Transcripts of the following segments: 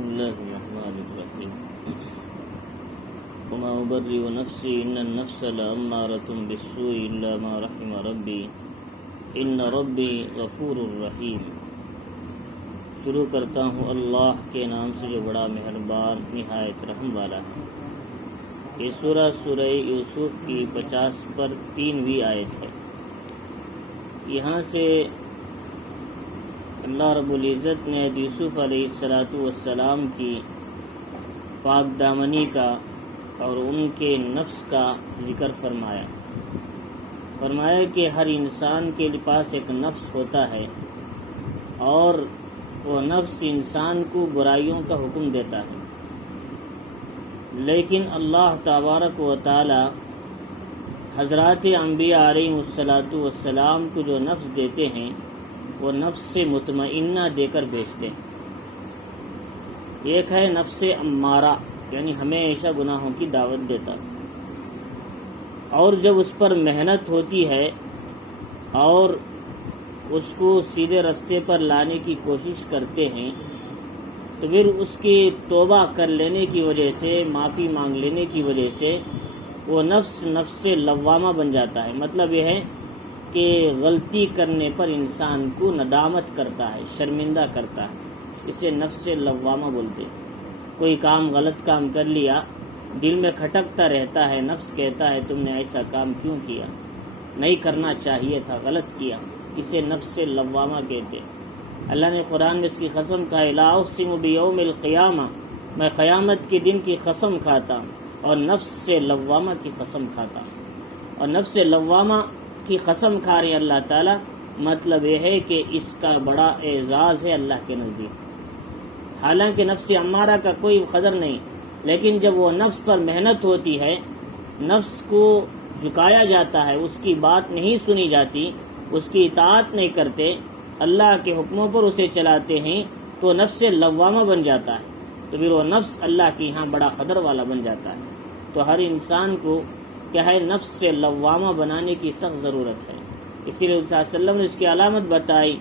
بسم الله الرحمن الرحيم وما أبرئ نفسي إن النفس لأمارة بالسوء إلا ما رحم ربي إن ربي غفور رحيم۔ شروع کرتا ہوں اللہ کے نام سے جو بڑا مہربان نہایت رحم والا ہے۔ یہ سورہ یوسف کی 50 پر 3ویں آیت ہے۔ یہاں سے اللہ رب العزت نے یوسف علیہ السلام کی پاک دامنی کا اور ان کے نفس کا ذکر فرمایا کہ ہر انسان کے پاس ایک نفس ہوتا ہے اور وہ نفس انسان کو برائیوں کا حکم دیتا ہے، لیکن اللہ تبارک و تعالی حضرات انبیاء علیہ السلام کو جو نفس دیتے ہیں وہ نفس سے مطمئنہ دے کر بیچتے ہیں۔ ایک ہے نفس امارہ، یعنی ہمیشہ گناہوں کی دعوت دیتا، اور جب اس پر محنت ہوتی ہے اور اس کو سیدھے رستے پر لانے کی کوشش کرتے ہیں تو پھر اس کی توبہ کر لینے کی وجہ سے، معافی مانگ لینے کی وجہ سے وہ نفس لوامہ بن جاتا ہے۔ مطلب یہ ہے کہ غلطی کرنے پر انسان کو ندامت کرتا ہے، شرمندہ کرتا ہے، اسے نفس لوامہ بولتے۔ کوئی کام غلط کام کر لیا، دل میں کھٹکتا رہتا ہے، نفس کہتا ہے تم نے ایسا کام کیوں کیا، نہیں کرنا چاہیے تھا، غلط کیا، اسے نفس لوامہ کہتے۔ اللہ نے قرآن میں اس کی قسم کہا لا اقسم بیوم القیامہ، میں قیامت کے دن کی قسم کھاتا ہوں اور نفس لوامہ کی قسم کھاتا ہوں۔ اور نفس لوامہ کی قسم کھا رہے اللہ تعالیٰ، مطلب یہ ہے کہ اس کا بڑا اعزاز ہے اللہ کے نزدیک۔ حالانکہ نفس امارہ کا کوئی قدر نہیں، لیکن جب وہ نفس پر محنت ہوتی ہے، نفس کو جھکایا جاتا ہے، اس کی بات نہیں سنی جاتی، اس کی اطاعت نہیں کرتے، اللہ کے حکموں پر اسے چلاتے ہیں تو نفس لوامہ بن جاتا ہے، تو پھر وہ نفس اللہ کے یہاں بڑا قدر والا بن جاتا ہے۔ تو ہر انسان کو کیا ہے، نفس سے لوامہ بنانے کی سخت ضرورت ہے۔ اسی لیے صلی اللہ علیہ وسلم نے اس کی علامت بتائی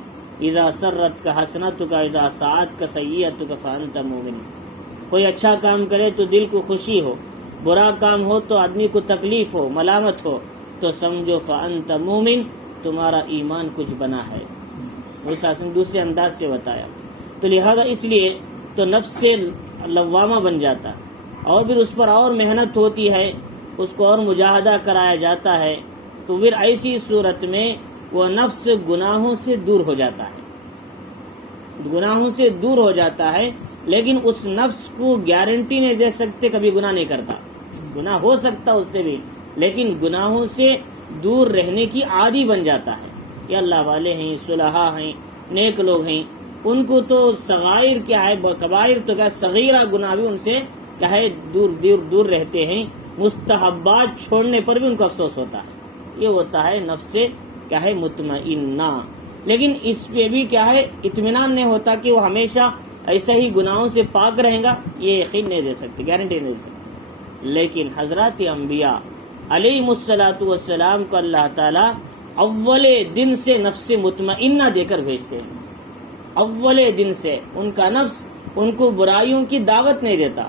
اذا سرت کا حسنت کا اذا ساعت کا سیئت کا فانت مومن۔ کوئی اچھا کام کرے تو دل کو خوشی ہو، برا کام ہو تو آدمی کو تکلیف ہو، ملامت ہو، تو سمجھو فانت مومن، تمہارا ایمان کچھ بنا ہے۔ وہ دوسرے انداز سے بتایا۔ تو لہذا اس لیے تو نفس سے لوامہ بن جاتا، اور پھر اس پر اور محنت ہوتی ہے، اس کو اور مجاہدہ کرایا جاتا ہے، تو پھر ایسی صورت میں وہ نفس گناہوں سے دور ہو جاتا ہے، گناہوں سے دور ہو جاتا ہے، لیکن اس نفس کو گارنٹی نہیں دے سکتے کبھی گناہ نہیں کرتا۔ گناہ ہو سکتا اس سے بھی، لیکن گناہوں سے دور رہنے کی عادی بن جاتا ہے۔ یہ اللہ والے ہیں، صلحاء ہیں، نیک لوگ ہیں، ان کو تو صغائر کیا ہے، کبائر تو کیا صغیرہ گناہ بھی ان سے کیا ہے دور رہتے ہیں، مستحبات چھوڑنے پر بھی ان کو افسوس ہوتا ہے۔ یہ ہوتا ہے نفس سے کیا ہے مطمئنہ، لیکن اس پہ بھی کیا ہے اطمینان نہیں ہوتا کہ وہ ہمیشہ ایسا ہی گناہوں سے پاک رہیں گا، یہ یقین نہیں دے سکتے، گارنٹی نہیں دے سکتے۔ لیکن حضرات انبیاء علیہ السلام کو اللہ تعالیٰ اول دن سے نفس مطمئنہ دے کر بھیجتے ہیں۔ اول دن سے ان کا نفس ان کو برائیوں کی دعوت نہیں دیتا،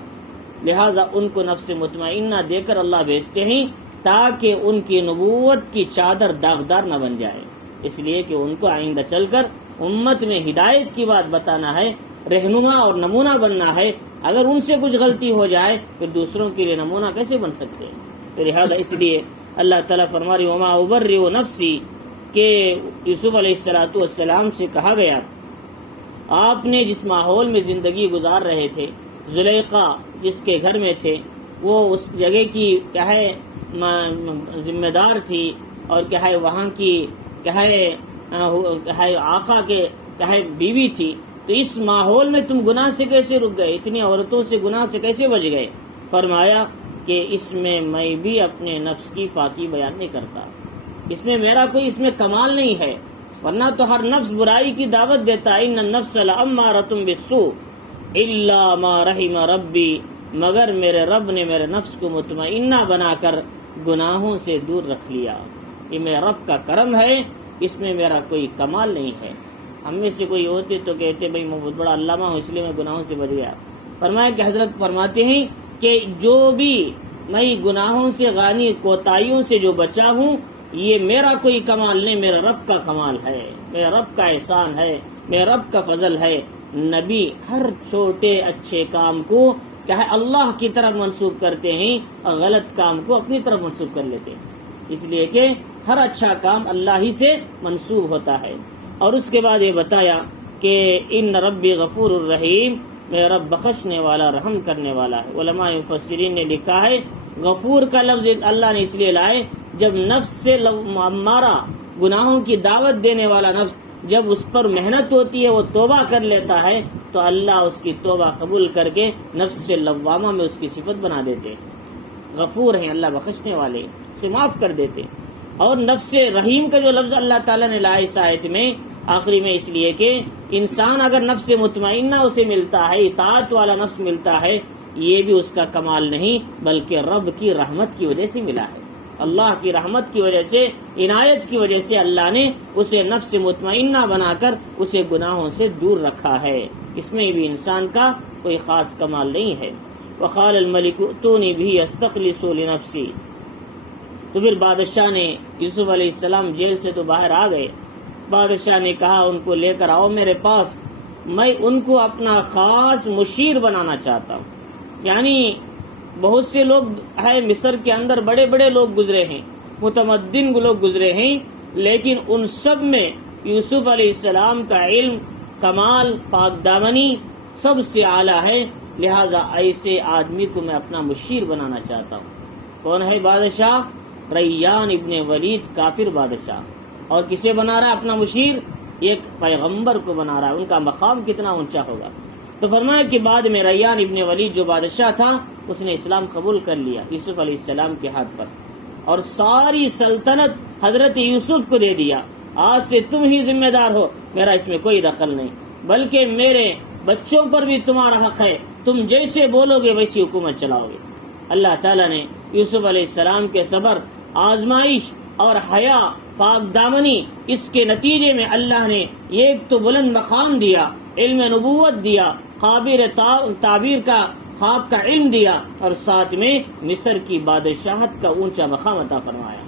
لہٰذا ان کو نفس مطمئنہ دے کر اللہ بھیجتے ہیں تاکہ ان کی نبوت کی چادر داغدار نہ بن جائے، اس لیے کہ ان کو آئندہ چل کر امت میں ہدایت کی بات بتانا ہے، رہنما اور نمونہ بننا ہے۔ اگر ان سے کچھ غلطی ہو جائے پھر دوسروں کے لیے نمونہ کیسے بن سکتے ہیں؟ تو لہٰذا اس لیے اللہ تعالیٰ فرما رہی وما ابرئ نفسی کہ یوسف علیہ السلام سے کہا گیا آپ نے جس ماحول میں زندگی گزار رہے تھے، زلیخا جس کے گھر میں تھے، وہ اس جگہ کی کیا ہے ذمہ دار تھی، اور کیا ہے وہاں کی کیا ہے آقا کے کیا ہے بیوی تھی، تو اس ماحول میں تم گناہ سے کیسے رک گئے، اتنی عورتوں سے گناہ سے کیسے بچ گئے؟ فرمایا کہ اس میں بھی اپنے نفس کی پاکی بیان نہیں کرتا، اس میں میرا کوئی اس میں کمال نہیں ہے، ورنہ تو ہر نفس برائی کی دعوت دیتا ہے۔ ان النفس لامارۃ بالسوء الا ما رحم ربی، مگر میرے رب نے میرے نفس کو مطمئنہ بنا کر گناہوں سے دور رکھ لیا۔ یہ میرے رب کا کرم ہے، اس میں میرا کوئی کمال نہیں ہے۔ ہم میں سے کوئی ہوتے تو کہتے بھائی میں بہت بڑا علامہ ہوں اس لیے میں گناہوں سے بچ گیا، فرمایا کہ حضرت فرماتے ہیں کہ جو بھی میں گناہوں سے غانی کوتاہیوں سے جو بچا ہوں یہ میرا کوئی کمال نہیں، میرے رب کا کمال ہے، میرے رب کا احسان ہے، میرے رب کا فضل ہے۔ نبی ہر چھوٹے اچھے کام کو کیا ہے اللہ کی طرف منسوب کرتے ہیں اور غلط کام کو اپنی طرف منسوب کر لیتے ہیں، اس لیے کہ ہر اچھا کام اللہ ہی سے منسوب ہوتا ہے۔ اور اس کے بعد یہ بتایا کہ ان ربی غفور الرحیم، میرا رب بخشنے والا رحم کرنے والا ہے۔ علماء مفسرین نے لکھا ہے غفور کا لفظ اللہ نے اس لیے لائے جب نفس سے ہمارا گناہوں کی دعوت دینے والا نفس جب اس پر محنت ہوتی ہے وہ توبہ کر لیتا ہے تو اللہ اس کی توبہ قبول کر کے نفس سے لوامہ میں اس کی صفت بنا دیتے۔ غفور ہیں اللہ، بخشنے والے، اسے معاف کر دیتے۔ اور نفس رحیم کا جو لفظ اللہ تعالیٰ نے لایا اس آیت میں آخری میں اس لیے کہ انسان اگر نفس مطمئنہ اسے ملتا ہے، اطاعت والا نفس ملتا ہے، یہ بھی اس کا کمال نہیں بلکہ رب کی رحمت کی وجہ سے ملا ہے۔ اللہ کی رحمت کی وجہ سے، عنایت کی وجہ سے اللہ نے اسے نفس مطمئنہ بنا کر اسے گناہوں سے دور رکھا ہے، اس میں بھی انسان کا کوئی خاص کمال نہیں ہے۔ وقال الملک ائتونی بہ استخلص لنفسی، تو پھر بادشاہ نے یوسف علیہ السلام جیل سے تو باہر آ گئے، بادشاہ نے کہا ان کو لے کر آؤ میرے پاس، میں ان کو اپنا خاص مشیر بنانا چاہتا ہوں۔ یعنی بہت سے لوگ ہے مصر کے اندر، بڑے بڑے لوگ گزرے ہیں، متمدن لوگ گزرے ہیں، لیکن ان سب میں یوسف علیہ السلام کا علم، کمال، پاک دامنی سب سے اعلیٰ ہے، لہذا ایسے آدمی کو میں اپنا مشیر بنانا چاہتا ہوں۔ کون ہے بادشاہ؟ ریان ابن ولید کافر بادشاہ، اور کسے بنا رہا ہے اپنا مشیر؟ ایک پیغمبر کو بنا رہا ہے، ان کا مقام کتنا اونچا ہوگا۔ تو فرمایا کہ بعد میں ریان ابن ولید جو بادشاہ تھا اس نے اسلام قبول کر لیا یوسف علیہ السلام کے ہاتھ پر، اور ساری سلطنت حضرت یوسف کو دے دیا، آج سے تم ہی ذمہ دار ہو، میرا اس میں کوئی دخل نہیں، بلکہ میرے بچوں پر بھی تمہارا حق ہے، تم جیسے بولو گے ویسی حکومت چلاؤ گے۔ اللہ تعالیٰ نے یوسف علیہ السلام کے صبر، آزمائش اور حیا، پاک دامنی، اس کے نتیجے میں اللہ نے ایک تو بلند مقام دیا، علم نبوت دیا، قابل تعبیر کا خواب کا علم دیا، اور ساتھ میں مصر کی بادشاہت کا اونچا مقام عطا فرمایا۔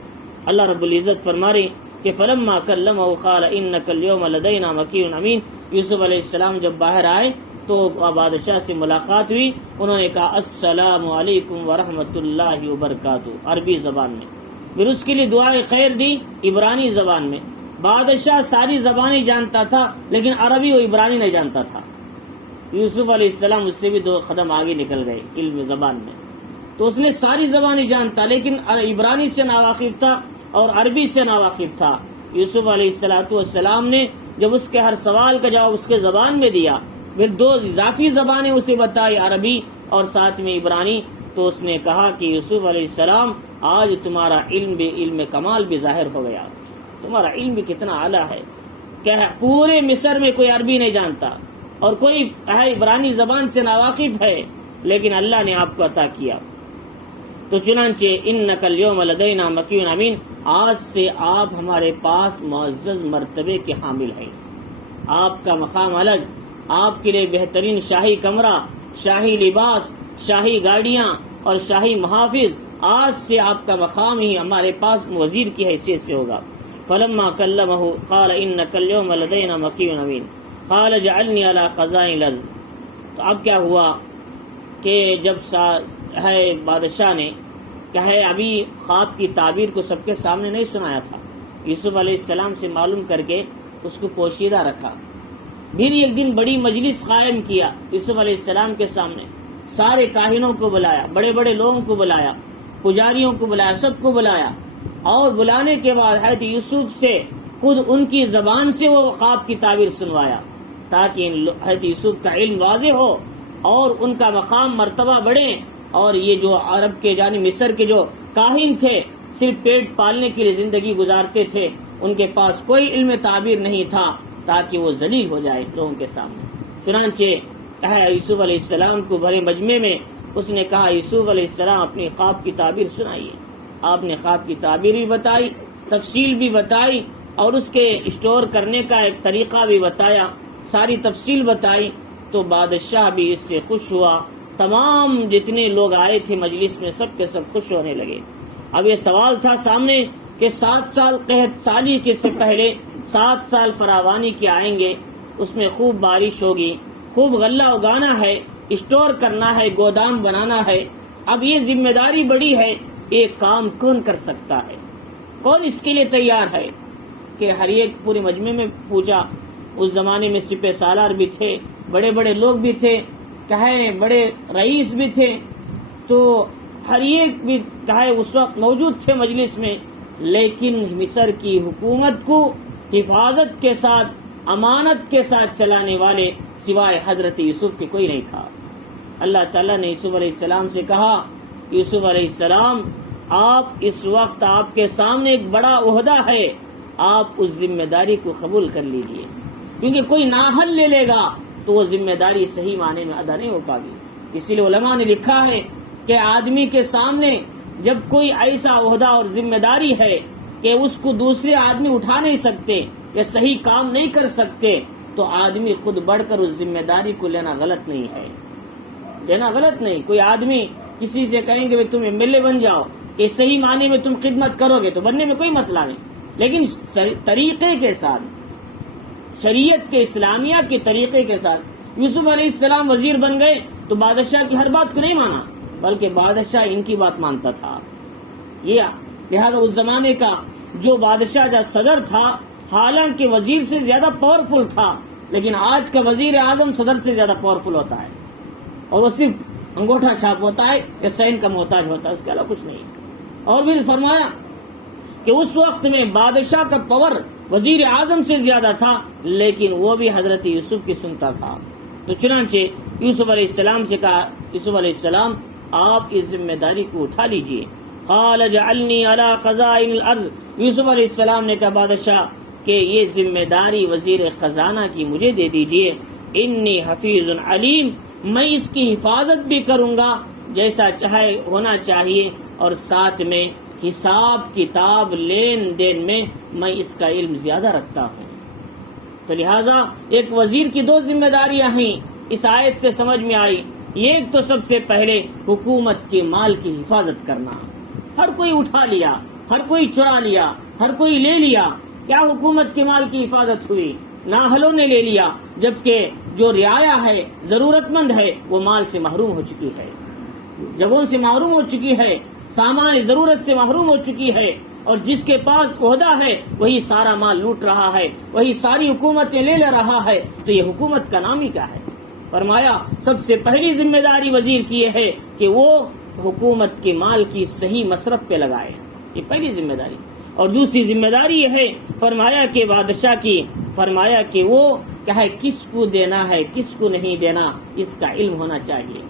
اللہ رب العزت فرما رہے کہ فلما کلمہ قال انک اليوم لدینا مکین امین، یوسف علیہ السلام جب باہر آئے تو بادشاہ سے ملاقات ہوئی، انہوں نے کہا السلام علیکم ورحمۃ اللہ وبرکاتہ عربی زبان میں، پھر اس کے لیے دعائے خیر دی عبرانی زبان میں۔ بادشاہ ساری زبانیں جانتا تھا لیکن عربی و عبرانی نہیں جانتا تھا۔ یوسف علیہ السلام اس سے بھی 2 قدم آگے نکل گئے علم زبان میں، تو اس نے ساری زبانیں جانتا لیکن عبرانی سے ناواقف تھا اور عربی سے ناواقف تھا۔ یوسف علیہ السلام نے جب اس کے ہر سوال کا جواب اس کے زبان میں دیا، پھر 2 اضافی زبانیں اسے بتائی، عربی اور ساتھ میں عبرانی، تو اس نے کہا کہ یوسف علیہ السلام آج تمہارا علم کمال بھی ظاہر ہو گیا، تمہارا علم بھی کتنا اعلیٰ ہے، کہ پورے مصر میں کوئی عربی نہیں جانتا اور کوئی عبرانی زبان سے ناواقف ہے، لیکن اللہ نے آپ کو عطا کیا۔ تو چنانچہ انک اليوم لدینا مکین امین، آج سے آپ ہمارے پاس معزز مرتبے کے حامل ہیں، آپ کا مقام الگ، آپ کے لیے بہترین شاہی کمرہ، شاہی لباس، شاہی گاڑیاں اور شاہی محافظ، آج سے آپ کا مقام ہی ہمارے پاس وزیر کی حیثیت سے ہوگا۔ فلما کلمہ قال انک اليوم لدینا مکین امین قال اجعلنی علی خزائن الارض، تو اب کیا ہوا کہ جب بادشاہ نے کیا ہے ابھی خواب کی تعبیر کو سب کے سامنے نہیں سنایا تھا، یوسف علیہ السلام سے معلوم کر کے اس کو پوشیدہ رکھا، پھر ایک دن بڑی مجلس قائم کیا یوسف علیہ السلام کے سامنے، سارے کاہنوں کو بلایا، بڑے بڑے لوگوں کو بلایا، پجاریوں کو بلایا، سب کو بلایا، اور بلانے کے بعد حضرت یوسف سے خود ان کی زبان سے وہ خواب کی تعبیر سنوایا، تاکہ حضرت یوسف کا علم واضح ہو اور ان کا مقام مرتبہ بڑھے، اور یہ جو عرب کے یعنی مصر کے جو کاہن تھے صرف پیٹ پالنے کے لیے زندگی گزارتے تھے، ان کے پاس کوئی علم تعبیر نہیں تھا، تاکہ وہ ذلیل ہو جائے لوگوں کے سامنے۔ چنانچہ یوسف علیہ السلام کو بڑے مجمع میں اس نے کہا یوسف علیہ السلام اپنی خواب کی تعبیر سنائیے۔ آپ نے خواب کی تعبیر بھی بتائی، تفصیل بھی بتائی، اور اس کے اسٹور کرنے کا ایک طریقہ بھی بتایا، ساری تفصیل بتائی تو بادشاہ بھی اس سے خوش ہوا، تمام جتنے لوگ آئے تھے مجلس میں سب کے سب خوش ہونے لگے۔ اب یہ سوال تھا سامنے کہ 7 سال قحط سالی کے سے پہلے 7 سال فراوانی کے آئیں گے، اس میں خوب بارش ہوگی، خوب غلہ اگانا ہے، اسٹور کرنا ہے، گودام بنانا ہے۔ اب یہ ذمہ داری بڑی ہے، ایک کام کون کر سکتا ہے، کون اس کے لیے تیار ہے؟ کہ ہر ایک پورے مجمع میں پوچھا۔ اس زمانے میں سپہ سالار بھی تھے، بڑے بڑے لوگ بھی تھے، کہے بڑے رئیس بھی تھے، تو ہر ایک بھی کہے اس وقت موجود تھے مجلس میں، لیکن مصر کی حکومت کو حفاظت کے ساتھ، امانت کے ساتھ چلانے والے سوائے حضرت یوسف کے کوئی نہیں تھا۔ اللہ تعالیٰ نے یوسف علیہ السلام سے کہا، یوسف علیہ السلام آپ اس وقت آپ کے سامنے ایک بڑا عہدہ ہے، آپ اس ذمہ داری کو قبول کر لیجئے، کیونکہ کوئی نااہل لے لے گا تو وہ ذمہ داری صحیح معنی میں ادا نہیں ہو پائے گی۔ اسی لیے علماء نے لکھا ہے کہ آدمی کے سامنے جب کوئی ایسا عہدہ اور ذمہ داری ہے کہ اس کو دوسرے آدمی اٹھا نہیں سکتے یا صحیح کام نہیں کر سکتے، تو آدمی خود بڑھ کر اس ذمہ داری کو لینا غلط نہیں ہے، لینا غلط نہیں۔ کوئی آدمی کسی سے کہیں گے تم MLA بن جاؤ کہ صحیح معنی میں تم خدمت کرو گے تو بننے میں کوئی مسئلہ نہیں، لیکن طریقے کے ساتھ، شریعت کے اسلامیہ کے طریقے کے ساتھ۔ یوسف علیہ السلام وزیر بن گئے تو بادشاہ کی ہر بات کو نہیں مانا، بلکہ بادشاہ ان کی بات مانتا تھا۔ یہ لہذا اس زمانے کا جو بادشاہ جو صدر تھا، حالانکہ وزیر سے زیادہ پاورفل تھا، لیکن آج کا وزیر اعظم صدر سے زیادہ پاورفل ہوتا ہے، اور وہ صرف انگوٹھا چھاپ ہوتا ہے یا سین کا محتاج ہوتا ہے، اس کے علاوہ کچھ نہیں۔ اور بھی فرمایا کہ اس وقت میں بادشاہ کا پاور وزیر اعظم سے زیادہ تھا، لیکن وہ بھی حضرت یوسف کی سنتا تھا۔ تو چنانچہ یوسف علیہ السلام سے کہا، یوسف علیہ السلام آپ اس ذمہ داری کو اٹھا لیجئے۔ قال اجعلنی علی خزائن الارض، یوسف علیہ السلام نے کہا بادشاہ کہ یہ ذمہ داری وزیر خزانہ کی مجھے دے دیجئے، انی حفیظ علیم، میں اس کی حفاظت بھی کروں گا جیسا چاہے ہونا چاہیے، اور ساتھ میں حساب کتاب لین دین میں اس کا علم زیادہ رکھتا ہوں۔ تو لہذا ایک وزیر کی 2 ذمہ داریاں ہیں اس آیت سے سمجھ میں آئی۔ ایک تو سب سے پہلے حکومت کے مال کی حفاظت کرنا، ہر کوئی اٹھا لیا، ہر کوئی چرا لیا، ہر کوئی لے لیا، کیا حکومت کے مال کی حفاظت ہوئی؟ نااہلوں نے لے لیا، جبکہ جو رعایا ہے، ضرورت مند ہے، وہ مال سے محروم ہو چکی ہے، جگہوں سے محروم ہو چکی ہے، سامان ضرورت سے محروم ہو چکی ہے، اور جس کے پاس عہدہ ہے وہی سارا مال لوٹ رہا ہے، وہی ساری حکومتیں لے رہا ہے، تو یہ حکومت کا نام ہی کیا ہے؟ فرمایا سب سے پہلی ذمہ داری وزیر کی یہ ہے کہ وہ حکومت کے مال کی صحیح مصرف پہ لگائے، یہ پہلی ذمہ داری۔ اور دوسری ذمہ داری یہ ہے فرمایا کہ بادشاہ کی، فرمایا کہ وہ کیا ہے، کس کو دینا ہے کس کو نہیں دینا، اس کا علم ہونا چاہیے۔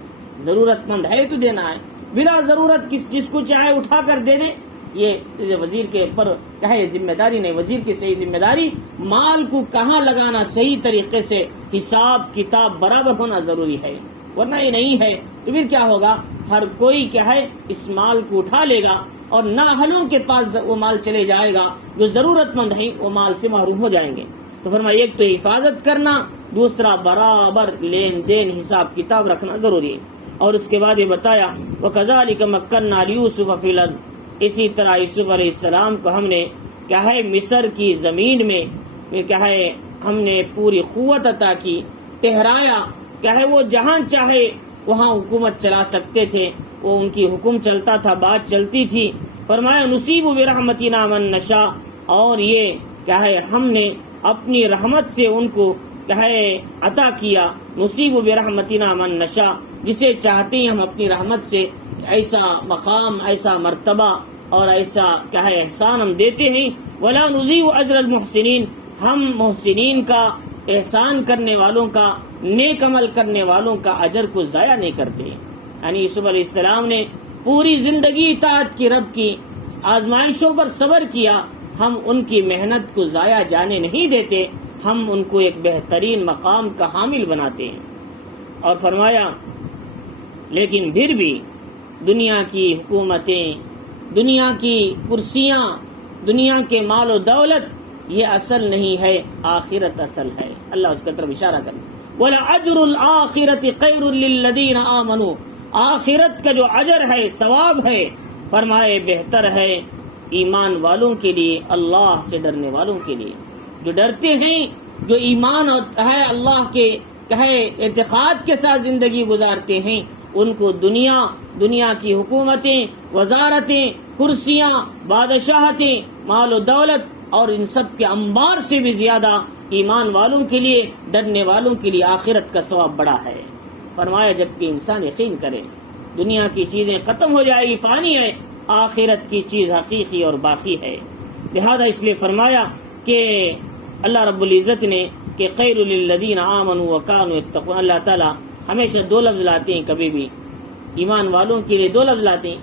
ضرورت مند ہے تو دینا ہے، بلا ضرورت جس کو چاہے اٹھا کر دے دے، یہ وزیر کے اوپر کیا ہے ذمہ داری نہیں۔ وزیر کی صحیح ذمہ داری مال کو کہاں لگانا، صحیح طریقے سے حساب کتاب برابر ہونا ضروری ہے، ورنہ یہ نہیں ہے تو پھر کیا ہوگا، ہر کوئی کیا ہے اس مال کو اٹھا لے گا، اور نااہلوں کے پاس وہ مال چلے جائے گا، جو ضرورت مند ہیں وہ مال سے محروم ہو جائیں گے۔ تو فرمایا ایک تو حفاظت کرنا، دوسرا برابر لین دین حساب کتاب رکھنا ضروری ہے۔ اور اس کے بعد یہ بتایا وَكَذَلِكَ مَكَّنَّا لِيُوسُفَ فِي الْأَرْضِ، اسی طرح یوسف علیہ السلام کو ہم نے کیا ہے مصر کی زمین میں کیا ہے ہم نے پوری قوت عطا کی، ٹہرایا، کیا ہے وہ جہاں چاہے وہاں حکومت چلا سکتے تھے، وہ ان کی حکم چلتا تھا، بات چلتی تھی۔ فرمایا نصیب برحمتنا من نشاء، اور یہ کیا ہے ہم نے اپنی رحمت سے ان کو کیا ہے عطا کیا، نصیب برحمتنا من نشاء، جسے چاہتے ہیں ہم اپنی رحمت سے ایسا مقام، ایسا مرتبہ اور ایسا کیا ہے احسان ہم دیتے ہیں۔ ولا نضيع اجر المحسنین، ہم محسنین کا، احسان کرنے والوں کا، نیک عمل کرنے والوں کا اجر کو ضائع نہیں کرتے۔ یعنی یوسف علیہ السلام نے پوری زندگی اطاعت کی، رب کی آزمائشوں پر صبر کیا، ہم ان کی محنت کو ضائع جانے نہیں دیتے، ہم ان کو ایک بہترین مقام کا حامل بناتے ہیں۔ اور فرمایا لیکن پھر بھی دنیا کی حکومتیں، دنیا کی کرسیاں، دنیا کے مال و دولت یہ اصل نہیں ہے، آخرت اصل ہے۔ اللہ اس کا طرف اشارہ کرے وَلَأَجْرُ الْآخِرَةِ خَيْرٌ لِّلَّذِينَ آمَنُوا، آخرت کا جو اجر ہے، ثواب ہے، فرمائے بہتر ہے ایمان والوں کے لیے، اللہ سے ڈرنے والوں کے لیے، جو ڈرتے ہیں، جو ایمان ہے اللہ کے اعتقاد کے ساتھ زندگی گزارتے ہیں، ان کو دنیا کی حکومتیں، وزارتیں، کرسیاں، بادشاہتیں، مال و دولت اور ان سب کے انبار سے بھی زیادہ ایمان والوں کے لیے، ڈرنے والوں کے لیے آخرت کا ثواب بڑا ہے۔ فرمایا جبکہ انسان یقین کرے دنیا کی چیزیں ختم ہو جائے گی، فانی ہے، آخرت کی چیز حقیقی اور باقی ہے۔ لہذا اس لیے فرمایا کہ اللہ رب العزت نے کہ خیر للذین آمنوا وکانوا یتقون، اللہ تعالیٰ ہمیشہ دو لفظ لاتے ہیں، کبھی بھی ایمان والوں کے لیے دو لفظ لاتے ہیں،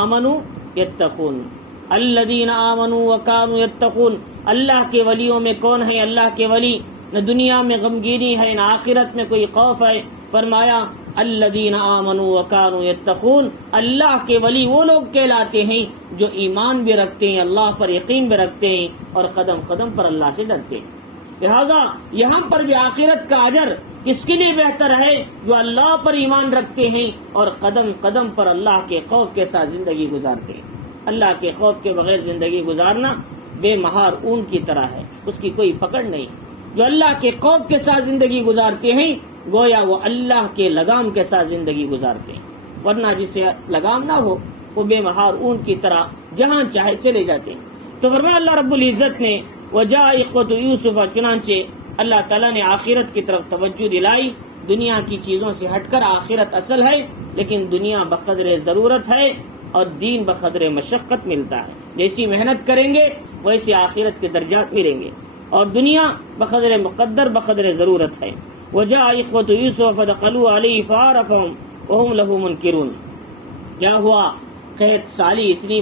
آمنوا یتقون، الذین آمنوا وکانوا یتقون۔ اللہ کے ولیوں میں کون ہے؟ اللہ کے ولی نہ دنیا میں غمگینی ہے، نہ آخرت میں کوئی خوف ہے۔ فرمایا الذین آمنوا وکانوا یتقون، اللہ کے ولی وہ لوگ کہلاتے ہیں جو ایمان بھی رکھتے ہیں، اللہ پر یقین بھی رکھتے ہیں اور قدم قدم پر اللہ سے ڈرتے ہیں۔ لہذا یہاں پر بھی آخرت کا اجر کس کے لیے بہتر ہے؟ جو اللہ پر ایمان رکھتے ہیں اور قدم قدم پر اللہ کے خوف کے ساتھ زندگی گزارتے ہیں۔ اللہ کے خوف کے بغیر زندگی گزارنا بے مہار اون کی طرح ہے، اس کی کوئی پکڑ نہیں۔ جو اللہ کے خوف کے ساتھ زندگی گزارتے ہیں گویا وہ اللہ کے لگام کے ساتھ زندگی گزارتے ہیں، ورنہ جسے لگام نہ ہو وہ بے مہار اون کی طرح جہاں چاہے چلے جاتے ہیں۔ تو فرمایا اللہ رب العزت نے وجاء اخوۃ یوسف، چنانچہ اللہ تعالیٰ نے آخرت کی طرف توجہ دلائی، دنیا کی چیزوں سے ہٹ کر آخرت اصل ہے، لیکن دنیا بقدر ضرورت ہے اور دین بقدر مشقت ملتا ہے۔ جیسی محنت کریں گے ویسے آخرت کے درجات ملیں گے، اور دنیا بقدر مقدر بقدر ضرورت ہے۔ وجاء اخوۃ یوسف فدخلوا علیہ فعرفهم وهم له منکرون۔ کیا ہوا؟ قحط سالی اتنی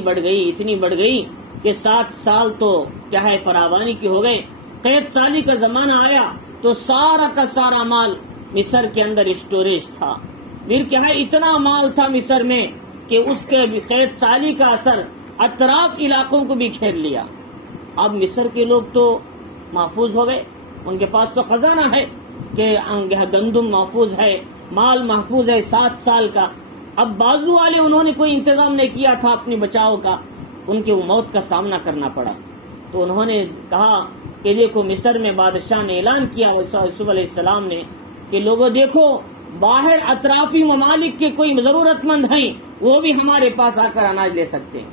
بڑھ گئی کہ 7 سال تو کیا ہے فراوانی کی ہو گئے۔ قحط سالی کا زمانہ آیا تو سارا کا سارا مال مصر کے اندر اسٹوریج تھا، پھر کیا ہے اتنا مال تھا مصر میں کہ اس کے قحط سالی کا اثر اطراف علاقوں کو بھی گھیر لیا۔ اب مصر کے لوگ تو محفوظ ہو گئے، ان کے پاس تو خزانہ ہے کہ گندم محفوظ ہے، مال محفوظ ہے 7 سال کا۔ اب بازو والے انہوں نے کوئی انتظام نہیں کیا تھا اپنی بچاؤ کا، ان کے موت کا سامنا کرنا پڑا۔ تو انہوں نے کہا کہ دیکھو مصر میں بادشاہ نے اعلان کیا یوسف علیہ السلام نے کہ لوگوں دیکھو باہر اطرافی ممالک کے کوئی ضرورت مند ہیں، وہ بھی ہمارے پاس آ کر اناج لے سکتے ہیں۔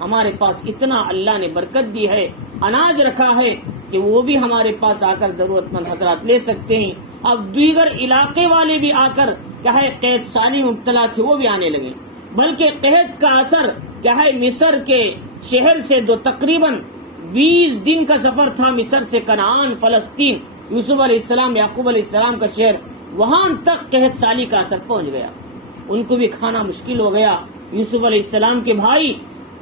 ہمارے پاس اتنا اللہ نے برکت دی ہے، اناج رکھا ہے کہ وہ بھی ہمارے پاس آ کر ضرورت مند حضرات لے سکتے ہیں۔ اب دیگر علاقے والے بھی آ کر کیا ہے قحط سالی میں مبتلا تھے، وہ بھی آنے لگے، بلکہ قحط کا اثر کیا ہے مصر کے شہر سے تقریباً 20 دن کا سفر تھا، مصر سے کنعان فلسطین، یوسف علیہ السلام یعقوب علیہ السلام کا شہر، وہاں تک قحط سالی کا اثر پہنچ گیا، ان کو بھی کھانا مشکل ہو گیا۔ یوسف علیہ السلام کے بھائی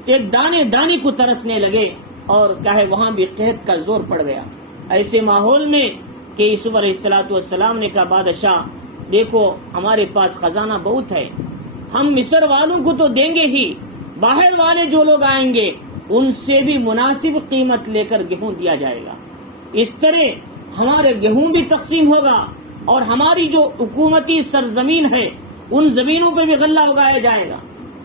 ایک دانے دانے کو ترسنے لگے اور کیا ہے وہاں بھی قحط کا زور پڑ گیا۔ ایسے ماحول میں کہ یوسف علیہ السلام نے کہا بادشاہ دیکھو ہمارے پاس خزانہ بہت ہے، ہم مصر والوں کو تو دیں گے ہی، باہر والے جو لوگ آئیں گے ان سے بھی مناسب قیمت لے کر گیہوں دیا جائے گا، اس طرح ہمارے گیہوں بھی تقسیم ہوگا اور ہماری جو حکومتی سرزمین ہے ان زمینوں پہ بھی غلہ اگایا جائے گا،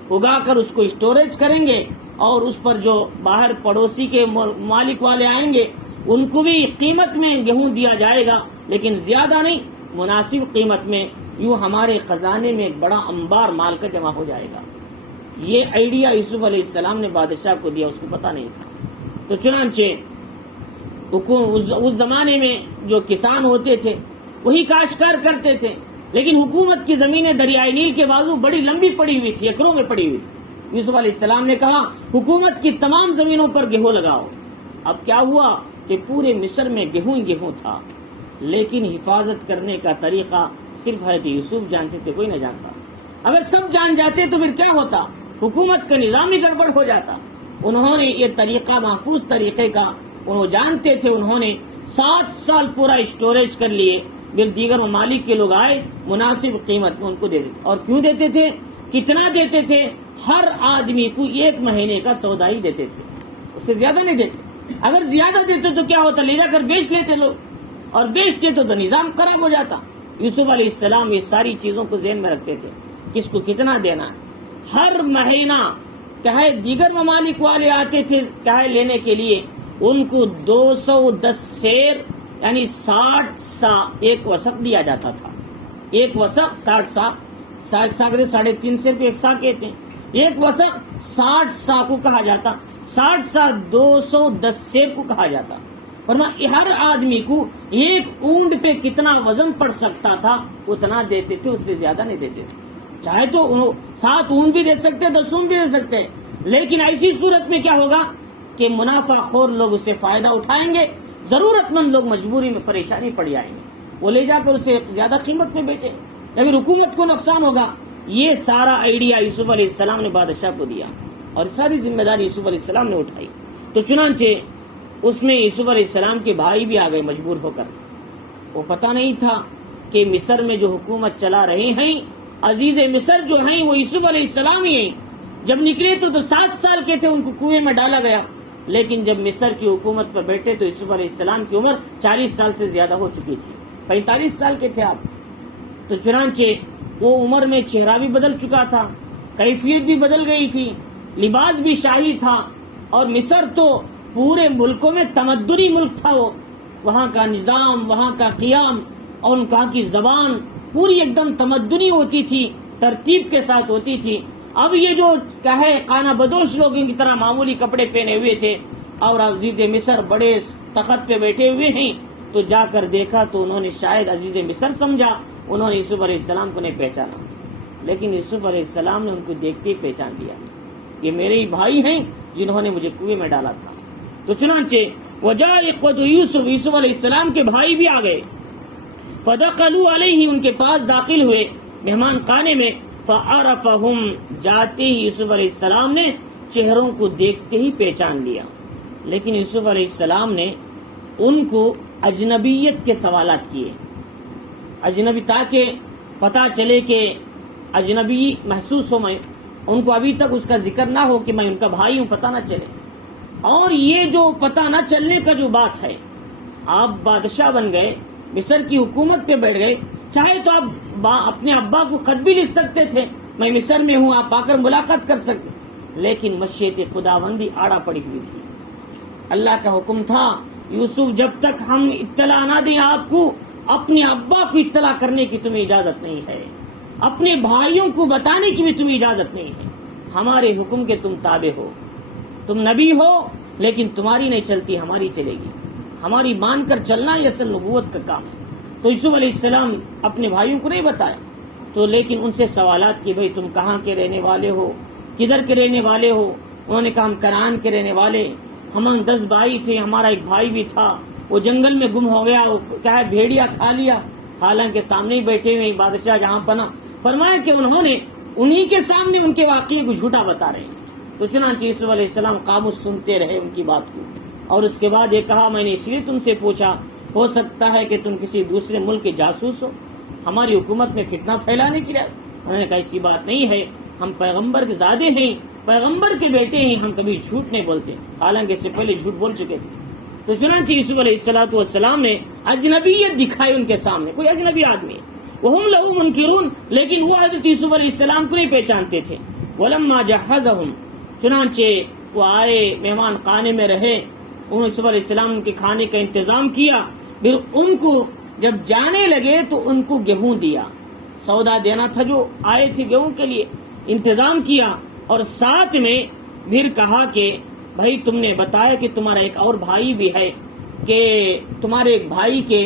اگا کر اس کو اسٹوریج کریں گے اور اس پر جو باہر پڑوسی کے مالک والے آئیں گے ان کو بھی قیمت میں گیہوں دیا جائے گا، لیکن زیادہ نہیں، مناسب قیمت میں، یوں ہمارے خزانے میں ایک بڑا انبار مال کا جمع ہو جائے گا۔ یہ آئیڈیا یوسف علیہ السلام نے بادشاہ کو دیا، اس کو پتا نہیں تھا۔ تو چنانچہ اس زمانے میں جو کسان ہوتے تھے وہی کاشتکار کرتے تھے، لیکن حکومت کی زمینیں دریائے نیل کے بازو بڑی لمبی پڑی ہوئی تھی، ایکڑوں میں پڑی ہوئی تھی۔ یوسف علیہ السلام نے کہا حکومت کی تمام زمینوں پر گیہوں لگاؤ۔ اب کیا ہوا کہ پورے مصر میں گیہوں ہی گیہوں تھا، لیکن حفاظت کرنے کا طریقہ صرف حضرت یوسف جانتے تھے، کوئی نہ جانتا۔ اگر سب جان جاتے تو پھر کیا ہوتا؟ حکومت کا نظام ہی گڑبڑ ہو جاتا۔ انہوں نے یہ طریقہ محفوظ طریقے کا انہوں جانتے تھے، انہوں نے 7 سال پورا اسٹوریج کر لیے، پھر دیگر ممالک کے لوگ آئے مناسب قیمت میں ان کو دیتے تھے۔ اور کیوں دیتے تھے؟ کتنا دیتے تھے؟ ہر آدمی کو 1 مہینے کا سودا ہی دیتے تھے، اس سے زیادہ نہیں دیتے۔ اگر زیادہ دیتے تو کیا ہوتا؟ لے جا کر بیچ لیتے لوگ، اور بیچتے تو نظام خراب ہو جاتا۔ یوسف علیہ السلام یہ ساری چیزوں کو ذہن میں رکھتے تھے، کس کو کتنا دینا ہے۔ ہر مہینہ کہے دیگر ممالک والے آتے تھے کہے لینے کے لیے، ان کو 210 سیر یعنی 60 سا ایک وسق دیا جاتا تھا۔ ایک وسق 60 سا، 60 سا کہتے 3.5 سیر کو ایک سا کہتے ہیں، ایک وسق 60 سا کو کہا جاتا، 60 سا 210 سیر کو کہا جاتا۔ فرمایا ہر آدمی کو ایک اونٹ پہ کتنا وزن پڑ سکتا تھا اتنا دیتے تھے، اس سے زیادہ نہیں دیتے تھے۔ چاہے تو 7 اونٹ بھی دے سکتے، 10 اونٹ بھی دے سکتے، لیکن ایسی صورت میں کیا ہوگا کہ منافع خور لوگ اس سے فائدہ اٹھائیں گے، ضرورت مند لوگ مجبوری میں پریشانی پڑ جائیں گے، وہ لے جا کر اسے زیادہ قیمت میں بیچے، یا پھر حکومت کو نقصان ہوگا۔ یہ سارا آئیڈیا یوسف علیہ السلام نے بادشاہ کو دیا اور ساری ذمہ داری یوسف علیہ السلام نے اٹھائی۔ تو چنانچہ اس میں یوسف علیہ السلام کے بھائی بھی آ گئے مجبور ہو کر۔ وہ پتہ نہیں تھا کہ مصر میں جو حکومت چلا رہے ہیں عزیز مصر جو ہیں وہ یوسف علیہ السلام ہی ہیں۔ جب نکلے تو 7 سال کے تھے، ان کو کنویں میں ڈالا گیا، لیکن جب مصر کی حکومت پر بیٹھے تو یوسف علیہ السلام کی عمر 40 سال سے زیادہ ہو چکی تھی، 45 سال کے تھے آپ۔ تو چنانچہ وہ عمر میں چہرہ بھی بدل چکا تھا، کیفیت بھی بدل گئی تھی، لباس بھی شاہی تھا، اور مصر تو پورے ملکوں میں تمدنی ملک تھا، وہ وہاں کا نظام، وہاں کا قیام اور ان کا کی زبان پوری ایک دم تمدنی ہوتی تھی، ترتیب کے ساتھ ہوتی تھی۔ اب یہ جو کہے خانہ بدوش لوگوں کی طرح معمولی کپڑے پہنے ہوئے تھے اور عزیز مصر بڑے تخت پہ بیٹھے ہوئے ہیں، تو جا کر دیکھا تو انہوں نے شاید عزیز مصر سمجھا، انہوں نے یوسف علیہ السلام کو نہیں پہچانا، لیکن یوسف علیہ السلام نے ان کو دیکھتے ہی پہچان لیا، یہ میرے ہی بھائی ہیں جنہوں نے مجھے کنویں میں ڈالا تھا۔ تو چنانچہ وجاء اخوۃ یوسف علیہ السلام کے بھائی بھی آ گئے، فدخلوا علیہ، ان کے پاس داخل ہوئے مہمان خانے میں، فعرفہم، جاتے ہی یوسف علیہ السلام نے چہروں کو دیکھتے ہی پہچان لیا، لیکن یوسف علیہ السلام نے ان کو اجنبیت کے سوالات کیے، اجنبی، تاکہ پتہ چلے کہ اجنبی محسوس ہو، میں ان کو ابھی تک اس کا ذکر نہ ہو کہ میں ان کا بھائی ہوں، پتہ نہ چلے۔ اور یہ جو پتہ نہ چلنے کا جو بات ہے، آپ بادشاہ بن گئے، مصر کی حکومت پہ بیٹھ گئے، چاہے تو آپ اپنے ابا کو خط بھی لکھ سکتے تھے، میں مصر میں ہوں، آپ آ کر ملاقات کر سکتے، لیکن مشیت خداوندی آڑا پڑی ہوئی تھی۔ اللہ کا حکم تھا یوسف جب تک ہم اطلاع نہ دیں آپ کو، اپنے ابا کو اطلاع کرنے کی تمہیں اجازت نہیں ہے، اپنے بھائیوں کو بتانے کی بھی تمہیں اجازت نہیں ہے، ہمارے حکم کے تم تابع ہو، تم نبی ہو لیکن تمہاری نہیں چلتی، ہماری چلے گی، ہماری مان کر چلنا یہ اصل نبوت کا کام ہے۔ تو یوسف علیہ السلام اپنے بھائیوں کو نہیں بتایا، تو لیکن ان سے سوالات کی، بھئی تم کہاں کے رہنے والے ہو، کدھر کے رہنے والے ہو؟ انہوں نے کہا ہم کران کے رہنے والے، ہم 10 بھائی تھے، ہمارا ایک بھائی بھی تھا، وہ جنگل میں گم ہو گیا، وہ کیا ہے بھیڑیا کھا لیا، حالانکہ سامنے ہی بیٹھے ہوئے بادشاہ جہاں پناہ فرمایا کہ انہوں نے انہی کے سامنے ان کے واقعے کو جھوٹا بتا رہے ہیں۔ تو چنانچہ یوسف علیہ السلام خاموش سنتے رہے ان کی بات کو، اور اس کے بعد یہ کہا میں نے اس لیے تم سے پوچھا، ہو سکتا ہے کہ تم کسی دوسرے ملک کے جاسوس ہو، ہماری حکومت میں فتنہ پھیلانے کے لیے۔ انہوں نے کہا ایسی بات نہیں ہے، ہم پیغمبر کے زادے ہیں، پیغمبر کے بیٹے ہیں، ہم کبھی جھوٹ نہیں بولتے، حالانکہ اس سے پہلے جھوٹ بول چکے تھے۔ تو چنانچہ یوسف علیہ السلام نے اجنبیت دکھائی ان کے سامنے، کوئی اجنبی آدمی، وہم لہو منکرون، لیکن وہ حضرت یوسف علیہ السلام کو نہیں پہچانتے تھے۔ ولما جہزہم، چنانچہ وہ آئے مہمان خانے میں رہے، انہوں نے یوسف علیہ السلام کے کھانے کا انتظام کیا، پھر ان کو جب جانے لگے تو ان کو گیہوں دیا، سودا دینا تھا جو آئے تھے گیہوں کے لیے، انتظام کیا، اور ساتھ میں پھر کہا کہ بھائی تم نے بتایا کہ تمہارا ایک اور بھائی بھی ہے، کہ تمہارے ایک بھائی کے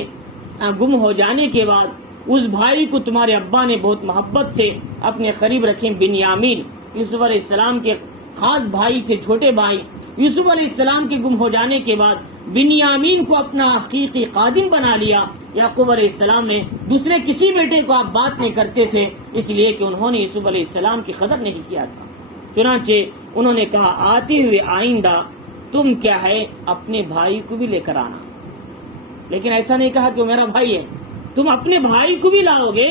گم ہو جانے کے بعد اس بھائی کو تمہارے ابا نے بہت محبت سے اپنے قریب رکھے، بنیامین، یوسف علیہ السلام کے خاص بھائی تھے، چھوٹے بھائی۔ یوسف علیہ السلام کے گم ہو جانے کے بعد بنیامین کو اپنا حقیقی خادم بنا لیا۔ یعقوب علیہ السلام نے دوسرے کسی بیٹے کو آپ بات نہیں کرتے تھے، اس لیے کہ انہوں نے یوسف علیہ السلام کی قدر نہیں کیا تھا۔ چنانچہ انہوں نے کہا آتے ہوئے آئندہ تم کیا ہے اپنے بھائی کو بھی لے کر آنا، لیکن ایسا نہیں کہا کہ وہ میرا بھائی ہے، تم اپنے بھائی کو بھی لاؤ گے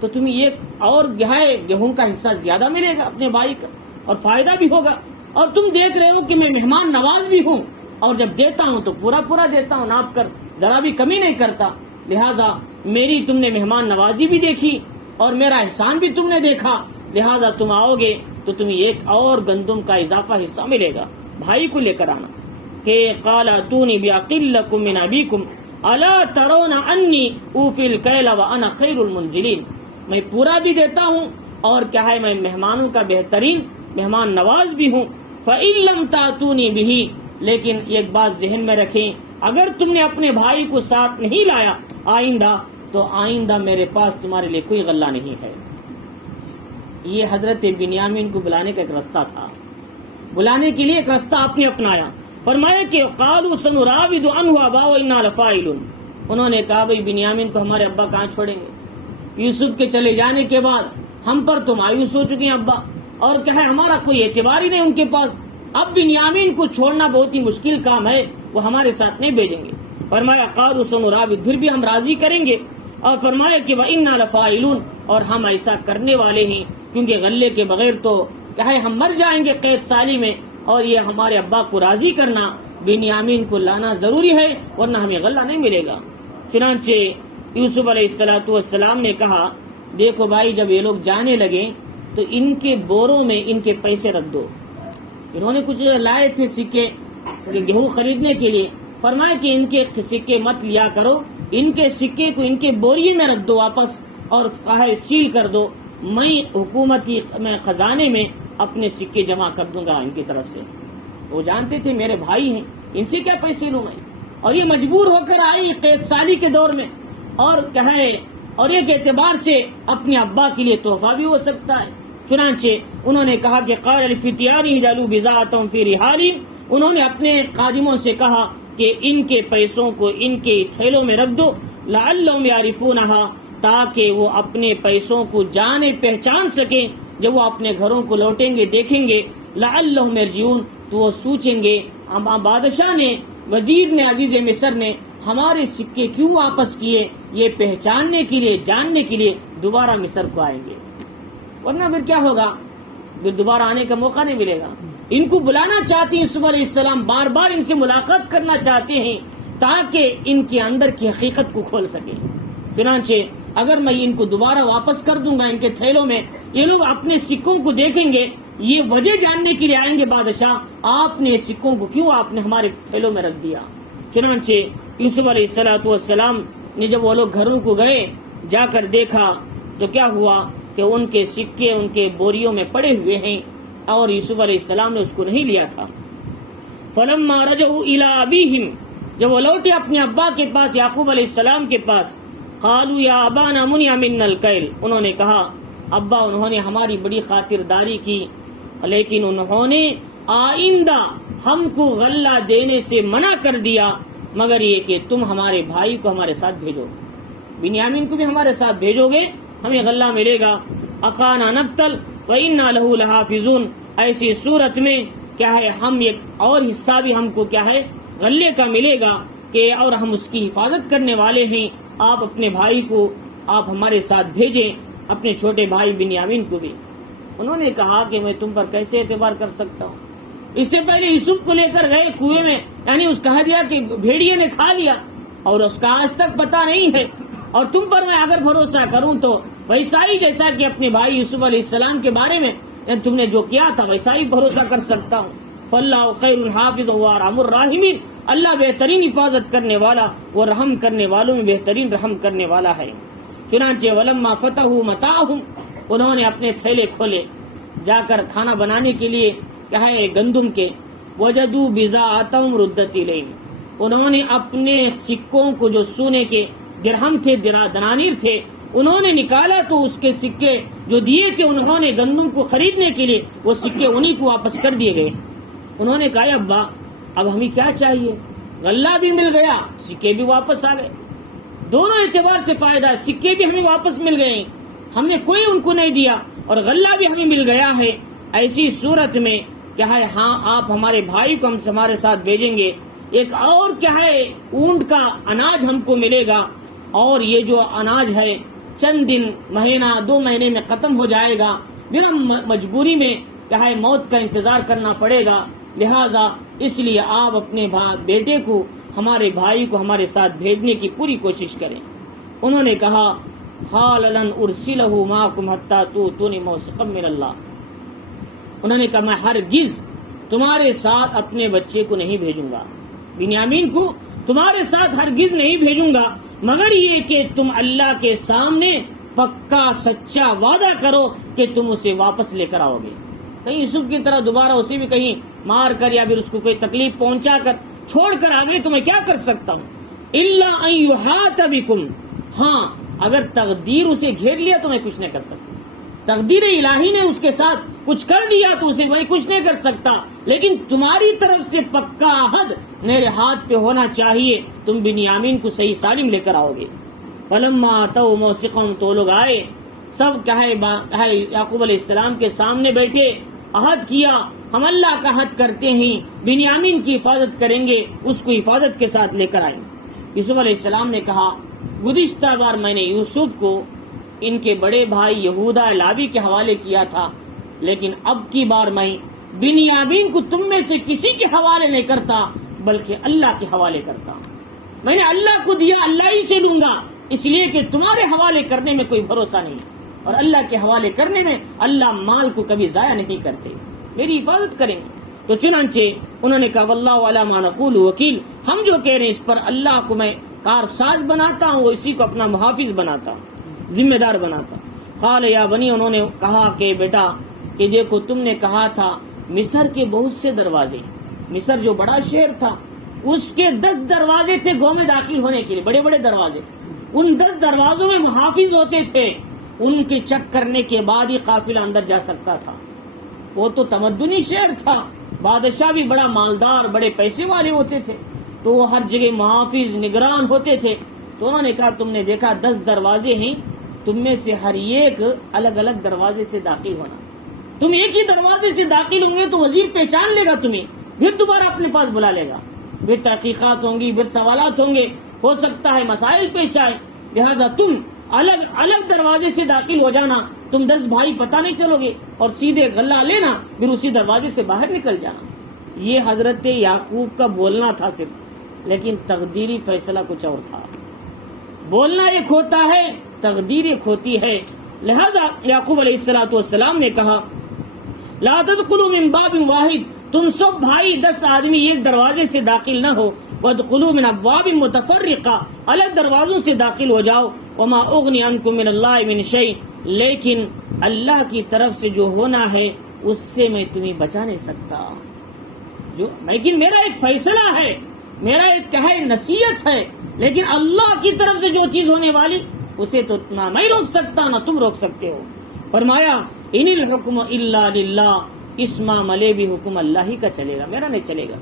تو تمہیں ایک اور گیہوں کا حصہ زیادہ ملے گا اپنے بھائی کا، اور فائدہ بھی ہوگا، اور تم دیکھ رہے ہو کہ میں مہمان نواز بھی ہوں، اور جب دیتا ہوں تو پورا دیتا ہوں، ناپ کر ذرا بھی کمی نہیں کرتا، لہذا میری تم نے مہمان نوازی بھی دیکھی اور میرا احسان بھی تم نے دیکھا، لہذا تم آؤ گے تو تمہیں ایک اور گندم کا اضافہ حصہ ملے گا، بھائی کو لے کر آنا۔ کہ قال اتونی باقل لکم من ابیکم الا ترون انی اوفی الکیل وانا خیر المنزلین، میں پورا بھی دیتا ہوں اور کیا ہے میں مہمانوں کا بہترین مہمان نواز بھی ہوں۔ فإن لم تأتونی بہ، لیکن ایک بات ذہن میں رکھیں، اگر تم نے اپنے بھائی کو ساتھ نہیں لایا آئندہ تو آئندہ میرے پاس تمہارے لیے کوئی غلہ نہیں ہے۔ یہ حضرت بنیامین کو بلانے کا ایک راستہ تھا، بلانے کے لیے ایک راستہ آپ نے اپنایا۔ فرمایا کہ قالوا سنراود عنہ ابا وانا لفاعلون، انہوں نے کہا بھائی بنیامین کو ہمارے ابا کہاں چھوڑیں گے، یوسف کے چلے جانے کے بعد ہم پر تو مایوس ہو چکے ہیں ابا، اور کہ ہے ہمارا کوئی اعتبار ہی نہیں ان کے پاس، اب بنیامین کو چھوڑنا بہت ہی مشکل کام ہے، وہ ہمارے ساتھ نہیں بھیجیں گے۔ فرمایا قالوا سنراود، پھر بھی ہم راضی کریں گے، اور فرمایا کہ وَإِنَّا لَفَاعِلُونَ، اور ہم ایسا کرنے والے ہیں، کیونکہ غلے کے بغیر تو کیا ہے ہم مر جائیں گے قید سالی میں، اور یہ ہمارے ابا کو راضی کرنا، بنیامین کو لانا ضروری ہے ورنہ ہمیں غلہ نہیں ملے گا۔ چنانچہ یوسف علیہ السلام نے کہا دیکھو بھائی جب یہ لوگ جانے لگے تو ان کے بوروں میں ان کے پیسے رکھ دو، انہوں نے کچھ لائے تھے سکے گیہوں خریدنے کے لیے، فرمایا کہ ان کے سکے مت لیا کرو، ان کے سکے کو ان کے بوریے میں رکھ دو واپس اور سیل کر دو، میں حکومتی میں خزانے میں اپنے سکے جمع کر دوں گا ان کی طرف سے۔ وہ جانتے تھے میرے بھائی ہیں، ان سے کیا پیسے لوں میں، اور یہ مجبور ہو کر آئی قید سالی کے دور میں، اور کہے اور ایک اعتبار سے اپنے ابا کے لیے تحفہ بھی ہو سکتا ہے۔ چنانچہ انہوں نے کہا کہ قال الفتیان اجعلوا بضاعتهم فی رحالهم، انہوں نے اپنے خادموں سے کہا کہ ان کے پیسوں کو ان کے تھیلوں میں رکھ دو، لعلهم یعرفونها، تاکہ وہ اپنے پیسوں کو جانے پہچان سکیں، جب وہ اپنے گھروں کو لوٹیں گے دیکھیں گے، لعلهم یرجعون، تو وہ سوچیں گے بادشاہ نے، وزیر نے، عزیز مصر نے ہمارے سکے کیوں واپس کیے، یہ پہچاننے کے لیے جاننے کے لیے دوبارہ مصر کو آئیں گے، ورنہ پھر کیا ہوگا، پھر دوبارہ آنے کا موقع نہیں ملے گا۔ ان کو بلانا چاہتے ہیں یوسف علیہ السلام، بار بار ان سے ملاقات کرنا چاہتے ہیں تاکہ ان کے اندر کی حقیقت کو کھول سکیں۔ چنانچہ اگر میں ان کو دوبارہ واپس کر دوں گا ان کے تھیلوں میں، یہ لوگ اپنے سکوں کو دیکھیں گے، یہ وجہ جاننے کے لیے آئیں گے بادشاہ آپ نے سکوں کو کیوں آپ نے ہمارے تھیلوں میں رکھ دیا۔ چنانچہ یوسف علیہ السلام نے جب وہ لوگ گھروں کو گئے، جا کر دیکھا تو کیا ہوا کہ ان کے سکے ان کے بوریوں میں پڑے ہوئے ہیں، اور یوسف علیہ السلام نے اس کو نہیں لیا تھا۔ فلما رجعوا الى ابیہم، جب وہ لوٹے اپنے ابا کے پاس، یعقوب علیہ السلام کے پاس، قالوا یا ابانا منع منا الکیل، انہوں نے کہا ابا انہوں نے ہماری بڑی خاطرداری کی، لیکن انہوں نے آئندہ ہم کو غلہ دینے سے منع کر دیا، مگر یہ کہ تم ہمارے بھائی کو ہمارے ساتھ بھیجو، بنیامین کو بھی ہمارے ساتھ بھیجو گے ہمیں غلہ ملے گا۔ اخانا نقتل وإنا له لحافظون، ایسی صورت میں کیا ہے ہم ایک اور حصہ بھی ہم کو کیا ہے غلے کا ملے گا، کہ اور ہم اس کی حفاظت کرنے والے ہیں، آپ اپنے بھائی کو آپ ہمارے ساتھ بھیجیں، اپنے چھوٹے بھائی بنیامین کو بھی۔ انہوں نے کہا کہ میں تم پر کیسے اعتبار کر سکتا ہوں، اس سے پہلے یوسف کو لے کر گئے کنویں میں، یعنی اس کہا دیا کہ بھیڑیے نے کھا لیا اور اس کا آج تک پتہ نہیں ہے، اور تم پر میں اگر بھروسہ کروں تو ویسا ہی جیسا کہ اپنے بھائی یوسف علیہ السلام کے بارے میں تم نے جو کیا تھا ویسا ہی بھروسہ کر سکتا ہوں۔ فاللہ خیر الحافظ وارحم الراحمین، اللہ بہترین حفاظت کرنے والا وہ رحم کرنے والوں میں بہترین رحم کرنے والا ہے۔ چنانچہ ولما فتحوا متاعهم، انہوں نے اپنے تھیلے کھولے، جا کر کھانا بنانے کے لیے کیا ہے گندم کے، وجدوا بضاعتهم ردت الیہم، انہوں نے اپنے سکوں کو جو سونے کے درہم تھے دنانیر تھے انہوں نے نکالا، تو اس کے سکے جو دیے تھے انہوں نے گندم کو خریدنے کے لیے وہ سکے انہی کو واپس کر دیے گئے۔ انہوں نے کہا ابا اب ہمیں کیا چاہیے، غلہ بھی مل گیا سکے بھی واپس آ گئے، دونوں اعتبار سے فائدہ ہے، سکے بھی ہمیں واپس مل گئے، ہم نے کوئی ان کو نہیں دیا، اور غلہ بھی ہمیں مل گیا ہے۔ ایسی صورت میں کیا ہے ہاں آپ ہمارے بھائی کو ہم ہمارے ساتھ بھیجیں گے، ایک اور کیا ہے اونٹ کا اناج ہم کو ملے گا، اور یہ جو اناج ہے چند دن مہینہ 2 مہینے میں ختم ہو جائے گا، پھر ہم مجبوری میں کیا ہے موت کا انتظار کرنا پڑے گا، لہذا اس لیے آپ اپنے بیٹے کو ہمارے بھائی کو ہمارے ساتھ بھیجنے کی پوری کوشش کریں۔ انہوں نے کہا قال لن ارسلہ معکم حتی تؤتونی موثقا من اللہ، انہوں نے کہا میں ہرگز تمہارے ساتھ اپنے بچے کو نہیں بھیجوں گا، بنیامین کو تمہارے ساتھ ہرگز نہیں بھیجوں گا، مگر یہ کہ تم اللہ کے سامنے پکا سچا وعدہ کرو کہ تم اسے واپس لے کر آؤ گے۔ کہیں یوسف کی طرح دوبارہ اسے بھی کہیں مار کر یا پھر اس کو کوئی تکلیف پہنچا کر چھوڑ کر آگے تو میں کیا کر سکتا ہوں؟ الا ان یحاط بکم، ہاں اگر تقدیر اسے گھیر لیا تو میں کچھ نہیں کر سکتا، تقدیر الہی نے اس کے ساتھ کچھ کر دیا تو اسے میں کچھ نہیں کر سکتا، لیکن تمہاری طرف سے پکا عہد میرے ہاتھ پہ ہونا چاہیے، تم بنیامین کو صحیح سالم لے کر آؤ گے۔ فلما اتوا موثقهم، تو لوگ آئے، سب کہے یعقوب علیہ السلام کے سامنے بیٹھے، عہد کیا ہم اللہ کا عہد کرتے ہیں بنیامین کی حفاظت کریں گے، اس کو حفاظت کے ساتھ لے کر آئیں۔ یوسف علیہ السلام نے کہا گزشتہ بار میں نے یوسف کو ان کے بڑے بھائی یہودا لاوی کے حوالے کیا تھا، لیکن اب کی بار میں بنیامین کو تم میں سے کسی کے حوالے نہیں کرتا بلکہ اللہ کے حوالے کرتا ہوں۔ میں نے اللہ کو دیا، اللہ ہی سے لوں گا، اس لیے کہ تمہارے حوالے کرنے میں کوئی بھروسہ نہیں، اور اللہ کے حوالے کرنے میں اللہ مال کو کبھی ضائع نہیں کرتے، میری حفاظت کریں گے۔ تو چنانچہ انہوں نے کہا واللہ علی ما نقول وکیل، ہم جو کہہ رہے ہیں اس پر اللہ کو میں کارساز بناتا ہوں، اسی کو اپنا محافظ بناتا ہوں، ذمہ دار بناتا ہوں۔ قال یا بنی، انہوں نے کہا کہ بیٹا کہ دیکھو تم نے کہا تھا مصر کے بہت سے دروازے، مصر جو بڑا شہر تھا اس کے 10 دروازے تھے گاؤں میں داخل ہونے کے لیے، بڑے بڑے دروازے، ان 10 دروازوں میں محافظ ہوتے تھے، ان کے چیک کرنے کے بعد ہی قافلہ اندر جا سکتا تھا۔ وہ تو تمدنی شہر تھا، بادشاہ بھی بڑا مالدار بڑے پیسے والے ہوتے تھے، تو وہ ہر جگہ محافظ نگران ہوتے تھے۔ تو انہوں نے کہا تم نے دیکھا 10 دروازے ہیں، تم میں سے ہر ایک الگ الگ دروازے سے داخل ہونا، تم ایک ہی دروازے سے داخل ہوں گے تو وزیر پہچان لے گا تمہیں، پھر دوبارہ اپنے پاس بلا لے گا، پھر تحقیقات ہوں گی، پھر سوالات ہوں گے، ہو سکتا ہے مسائل پیش آئے، لہذا تم الگ الگ دروازے سے داخل ہو جانا، تم 10 بھائی پتہ نہیں چلو گے، اور سیدھے غلہ لینا پھر اسی دروازے سے باہر نکل جانا۔ یہ حضرت یعقوب کا بولنا تھا صرف، لیکن تقدیری فیصلہ کچھ اور تھا۔ بولنا ایک ہوتا ہے، تقدیر ایک ہوتی ہے، لہذا یعقوب علیہ السلام نے کہا لا تدخلوا من باب واحد، تم سب بھائی 10 آدمی ایک دروازے سے داخل نہ ہو، وادخلوا من ابواب متفرقہ، الگ دروازوں سے داخل ہو جاؤ، وما اغنی عنکم من اللہ من شیء، لیکن اللہ کی طرف سے جو ہونا ہے اس سے میں تمہیں بچا نہیں سکتا، لیکن میرا ایک فیصلہ ہے، میرا ایک نصیحت ہے، لیکن اللہ کی طرف سے جو چیز ہونے والی اسے تو نہ میں روک سکتا نہ تم روک سکتے ہو۔ فرمایا ان الحکم الا للہ، اس معاملے بھی حکم اللہ ہی کا چلے گا، میرا نہیں چلے گا۔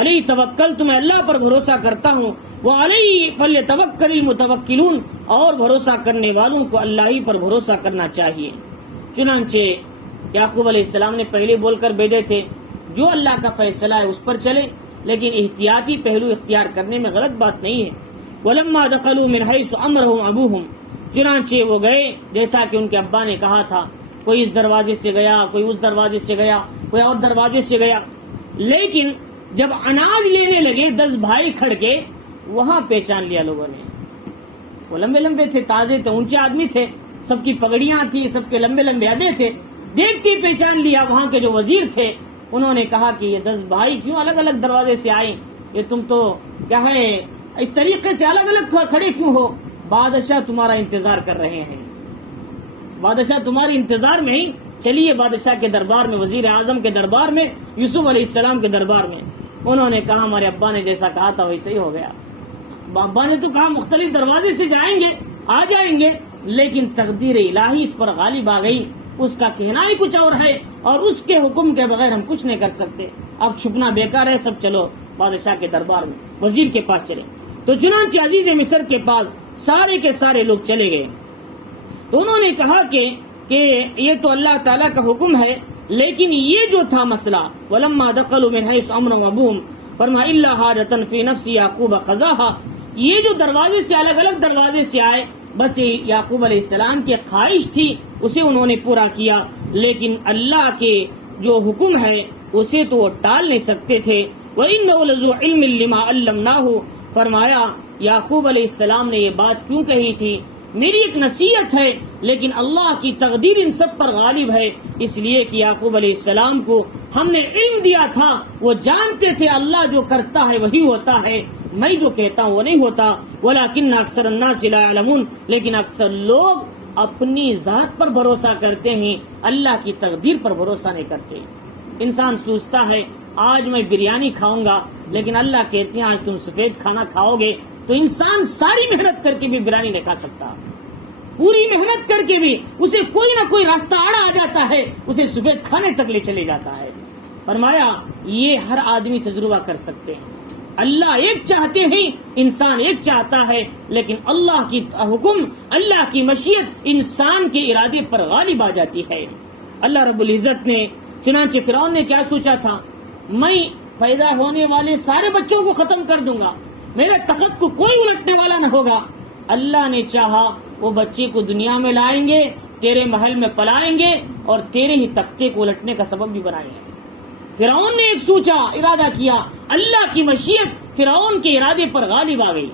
علیہ توکل، تو میں اللہ پر بھروسہ کرتا ہوں، وعلیہ فلیتوکل المتوکلون، اور بھروسہ کرنے والوں کو اللہ ہی پر بھروسہ کرنا چاہیے۔ چنانچہ یعقوب علیہ السلام نے پہلے بول کر بھیجے تھے جو اللہ کا فیصلہ ہے اس پر چلے، لیکن احتیاطی پہلو اختیار کرنے میں غلط بات نہیں ہے۔ وَلَمَّا دَخَلُوا مِنْ حَيْثُ أَمَرَهُمْ أَبُوهُمْ، چنانچہ وہ گئے جیسا کہ ان کے ابا نے کہا تھا، کوئی اس دروازے سے گیا، کوئی اس دروازے سے گیا، کوئی اور دروازے سے گیا، لیکن جب اناج لینے لگے 10 بھائی کھڑ کے، وہاں پہچان لیا لوگوں نے، وہ لمبے لمبے تھے، تازے تھے، اونچے آدمی تھے، سب کی پگڑیاں تھی، سب کے لمبے لمبے اڈے تھے، دیکھتے پہچان لیا وہاں کے جو وزیر تھے۔ انہوں نے کہا کہ یہ 10 بھائی کیوں الگ الگ دروازے سے آئے، یہ تم تو کیا ہے اس طریقے سے الگ الگ کھڑے کیوں ہو؟ بادشاہ تمہارا انتظار کر رہے ہیں، بادشاہ تمہارے انتظار میں ہی، چلیے بادشاہ کے دربار میں، وزیر اعظم کے دربار میں، یوسف علیہ السلام کے دربار میں۔ انہوں نے کہا ہمارے ابا نے جیسا کہا تھا ویسے ہی ہو گیا، ابا نے تو کہا مختلف دروازے سے جائیں گے، آ جائیں گے، لیکن تقدیر الہی اس پر غالب آ گئی، اس کا کہنا ہی کچھ اور ہے، اور اس کے حکم کے بغیر ہم کچھ نہیں کر سکتے، اب چھپنا بیکار ہے، سب چلو بادشاہ کے دربار میں، وزیر کے پاس چلے۔ تو چنانچہ عزیز مصر کے پاس سارے کے سارے لوگ چلے گئے۔ تو انہوں نے کہا کہ یہ تو اللہ تعالیٰ کا حکم ہے، لیکن یہ جو تھا مسئلہ وَلَمَّا دَخَلُوا مِنْ حَيْثُ أَمَرَهُمْ أَبُوهُمْ، فرمایا إِلَّا حَاجَةً فِي نَفْسِ يَعْقُوبَ قَضَاهَا، یہ جو دروازے سے الگ الگ دروازے سے آئے، بس یعقوب علیہ السلام کی خواہش تھی، اسے انہوں نے پورا کیا، لیکن اللہ کے جو حکم ہے اسے تو وہ ٹال نہیں سکتے تھے۔ وَإِنَّهُ لَذُو عِلْمٍ لِمَا عَلَّمْنَاهُ، فرمایا یعقوب علیہ السلام نے یہ بات کیوں کہی تھی؟ میری ایک نصیحت ہے، لیکن اللہ کی تقدیر ان سب پر غالب ہے، اس لیے کہ یعقوب علیہ السلام کو ہم نے علم دیا تھا، وہ جانتے تھے اللہ جو کرتا ہے وہی ہوتا ہے، میں جو کہتا ہوں وہ نہیں ہوتا۔ وَلَكِنَّ أَكْثَرَ النَّاسِ لَا يَعْلَمُونَ، لیکن اکثر لوگ اپنی ذات پر بھروسہ کرتے ہیں، اللہ کی تقدیر پر بھروسہ نہیں کرتے۔ انسان سوچتا ہے آج میں بریانی کھاؤں گا، لیکن اللہ کہتے ہیں آج تم سفید کھانا کھاؤ گے، تو انسان ساری محنت کر کے بھی بریانی نہیں کھا سکتا، پوری محنت کر کے بھی اسے کوئی نہ کوئی راستہ آڑا آ جاتا ہے، اسے سفید کھانے تک لے چلے جاتا ہے۔ فرمایا یہ ہر آدمی تجربہ کر سکتے ہیں، اللہ ایک چاہتے ہیں، انسان ایک چاہتا ہے، لیکن اللہ کی حکم، اللہ کی مشیت انسان کے ارادے پر غالب آ جاتی ہے۔ اللہ رب العزت نے، چنانچہ فرعون نے کیا سوچا تھا؟ میں پیدا ہونے والے سارے بچوں کو ختم کر دوں گا، میرے تخت کو کوئی الٹنے والا نہ ہوگا۔ اللہ نے چاہا وہ بچے کو دنیا میں لائیں گے، تیرے محل میں پلائیں گے اور تیرے ہی تختے کو الٹنے کا سبب بھی بنائیں گے۔ فرعون نے ایک سوچا، ارادہ کیا، اللہ کی مشیت فرعون کے ارادے پر غالب آ گئی،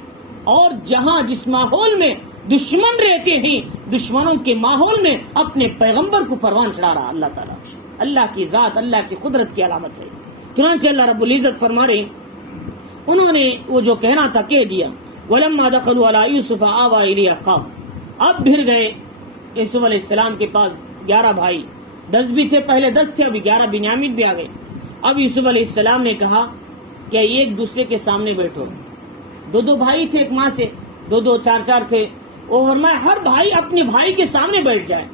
اور جہاں جس ماحول میں دشمن رہتے ہیں، دشمنوں کے ماحول میں اپنے پیغمبر کو پروان چڑھا رہا اللہ تعالیٰ۔ اللہ کی ذات، اللہ کی قدرت کی علامت ہے۔ چنانچہ اللہ رب العزت فرما رہے انہوں نے وہ جو کہنا تھا کہہ دیا۔ وَلَمَّا دَخَلُوا عَلَىٰ يُوسُفَ آوَىٰ إِلَيْهِ أَخَاهُ، اب بھر گئے یوسف علیہ السلام کے پاس 11 بھائی، 10 بھی تھے، پہلے 10 تھے، ابھی 11 بنیامین بھی آ گئے۔ اب یوسف علیہ السلام نے کہا کہ ایک دوسرے کے سامنے بیٹھو، 2 بھائی تھے ایک ماں سے، 2 4 تھے، اور میں ہر بھائی اپنے بھائی کے سامنے بیٹھ جائے۔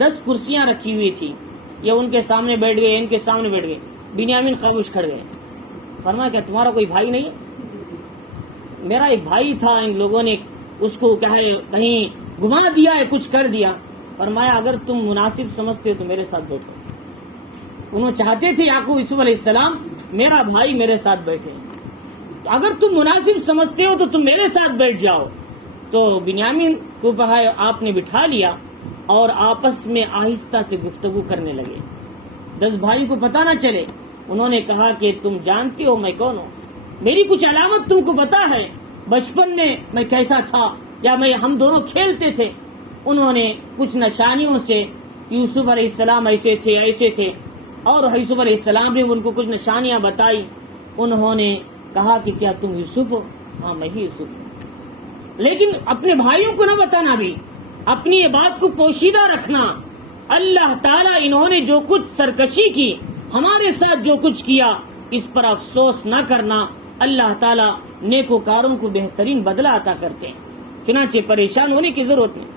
10 کرسیاں رکھی ہوئی تھی، یہ ان کے سامنے بیٹھ گئے، ان کے سامنے بیٹھ گئے۔ بنیامین خاموش کھڑ گئے، فرمایا کیا تمہارا کوئی بھائی نہیں ہے؟ میرا ایک بھائی تھا، ان لوگوں نے اس کو کہیں گھما دیا ہے، کچھ کر دیا۔ فرمایا اگر تم مناسب سمجھتے ہو تو میرے ساتھ بیٹھو۔ انہوں چاہتے تھے یعقوب یوسف علیہ السلام میرا بھائی میرے ساتھ بیٹھے، اگر تم مناسب سمجھتے ہو تو تم میرے ساتھ بیٹھ جاؤ۔ تو بنیامین کو آپ نے بٹھا لیا اور آپس میں آہستہ سے گفتگو کرنے لگے، 10 بھائیوں کو پتہ نہ چلے۔ انہوں نے کہا کہ تم جانتے ہو میں کون ہوں، میری کچھ علامت تم کو پتا ہے، بچپن میں میں کیسا تھا، یا ہم دونوں کھیلتے تھے۔ انہوں نے کچھ نشانیوں سے یوسف علیہ السلام ایسے تھے ایسے تھے، اور یوسف علیہ السلام نے ان کو کچھ نشانیاں بتائی۔ انہوں نے کہا کہ کیا تم یوسف ہو؟ ہاں میں ہی یوسف ہوں، لیکن اپنے بھائیوں کو نہ بتانا، بھی اپنی یہ بات کو پوشیدہ رکھنا۔ اللہ تعالیٰ انہوں نے جو کچھ سرکشی کی، ہمارے ساتھ جو کچھ کیا، اس پر افسوس نہ کرنا۔ اللہ تعالیٰ نیکوکاروں کو بہترین بدلہ عطا کرتے ہیں، چنانچہ پریشان ہونے کی ضرورت نہیں۔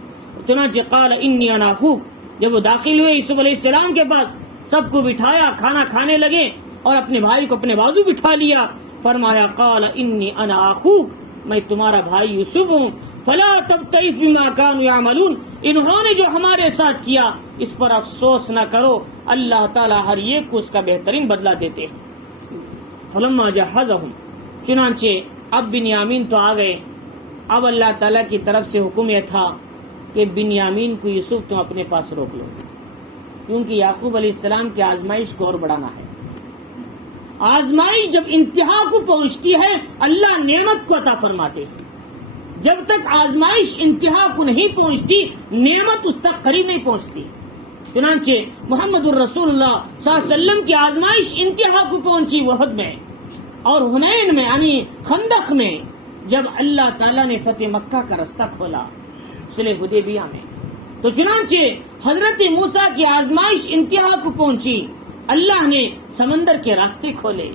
چنانچہ قال انی انا اخوک، جب وہ داخل ہوئے یوسف علیہ السلام کے پاس، سب کو بٹھایا، کھانا کھانے لگے، اور اپنے بھائی کو اپنے بازو بٹھا لیا۔ فرمایا قال انی انا اخوک، میں تمہارا بھائی یوسف ہوں، فلا تبتئس بما كانوا يعملون، انہوں نے جو ہمارے ساتھ کیا اس پر افسوس نہ کرو، اللہ تعالیٰ ہر ایک کو اس کا بہترین بدلہ دیتے ہیں۔ فلما جہزهم، چنانچہ اب بنیامین تو آ گئے، اب اللہ تعالیٰ کی طرف سے حکم یہ تھا کہ بنیامین کو یوسف تم اپنے پاس روک لو، کیونکہ یعقوب علیہ السلام کی آزمائش کو اور بڑھانا ہے۔ آزمائش جب انتہا کو پہنچتی ہے اللہ نعمت کو عطا فرماتے ہیں، جب تک آزمائش انتہا کو نہیں پہنچتی نعمت اس تک قریب نہیں پہنچتی۔ چنانچہ محمد الرسول اللہ صلی اللہ علیہ وسلم کی آزمائش انتہا کو پہنچی احد میں اور حنین میں، یعنی خندق میں، جب اللہ تعالیٰ نے فتح مکہ کا راستہ کھولا صلح حدیبیہ میں۔ تو چنانچہ حضرت موسیٰ کی آزمائش انتہا کو پہنچی، اللہ نے سمندر کے راستے کھولے۔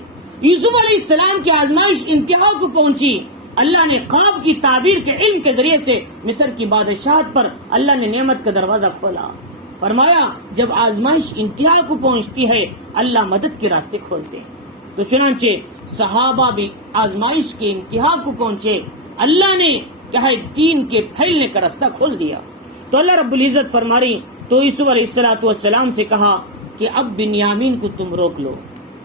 یوسف علیہ السلام کی آزمائش انتہا کو پہنچی، اللہ نے خواب کی تعبیر کے علم کے ذریعے سے مصر کی بادشاہت پر اللہ نے نعمت کا دروازہ کھولا۔ فرمایا جب آزمائش انتہا کو پہنچتی ہے اللہ مدد کے راستے کھولتے ہیں۔ تو چنانچہ صحابہ بھی آزمائش کے انتہا کو پہنچے، اللہ نے کیا ہے دین کے پھیلنے کا راستہ کھول دیا۔ تو اللہ رب العزت فرما رہی، تو یوسف علیہ السلام سے کہا کہ اب بنیامین کو تم روک لو،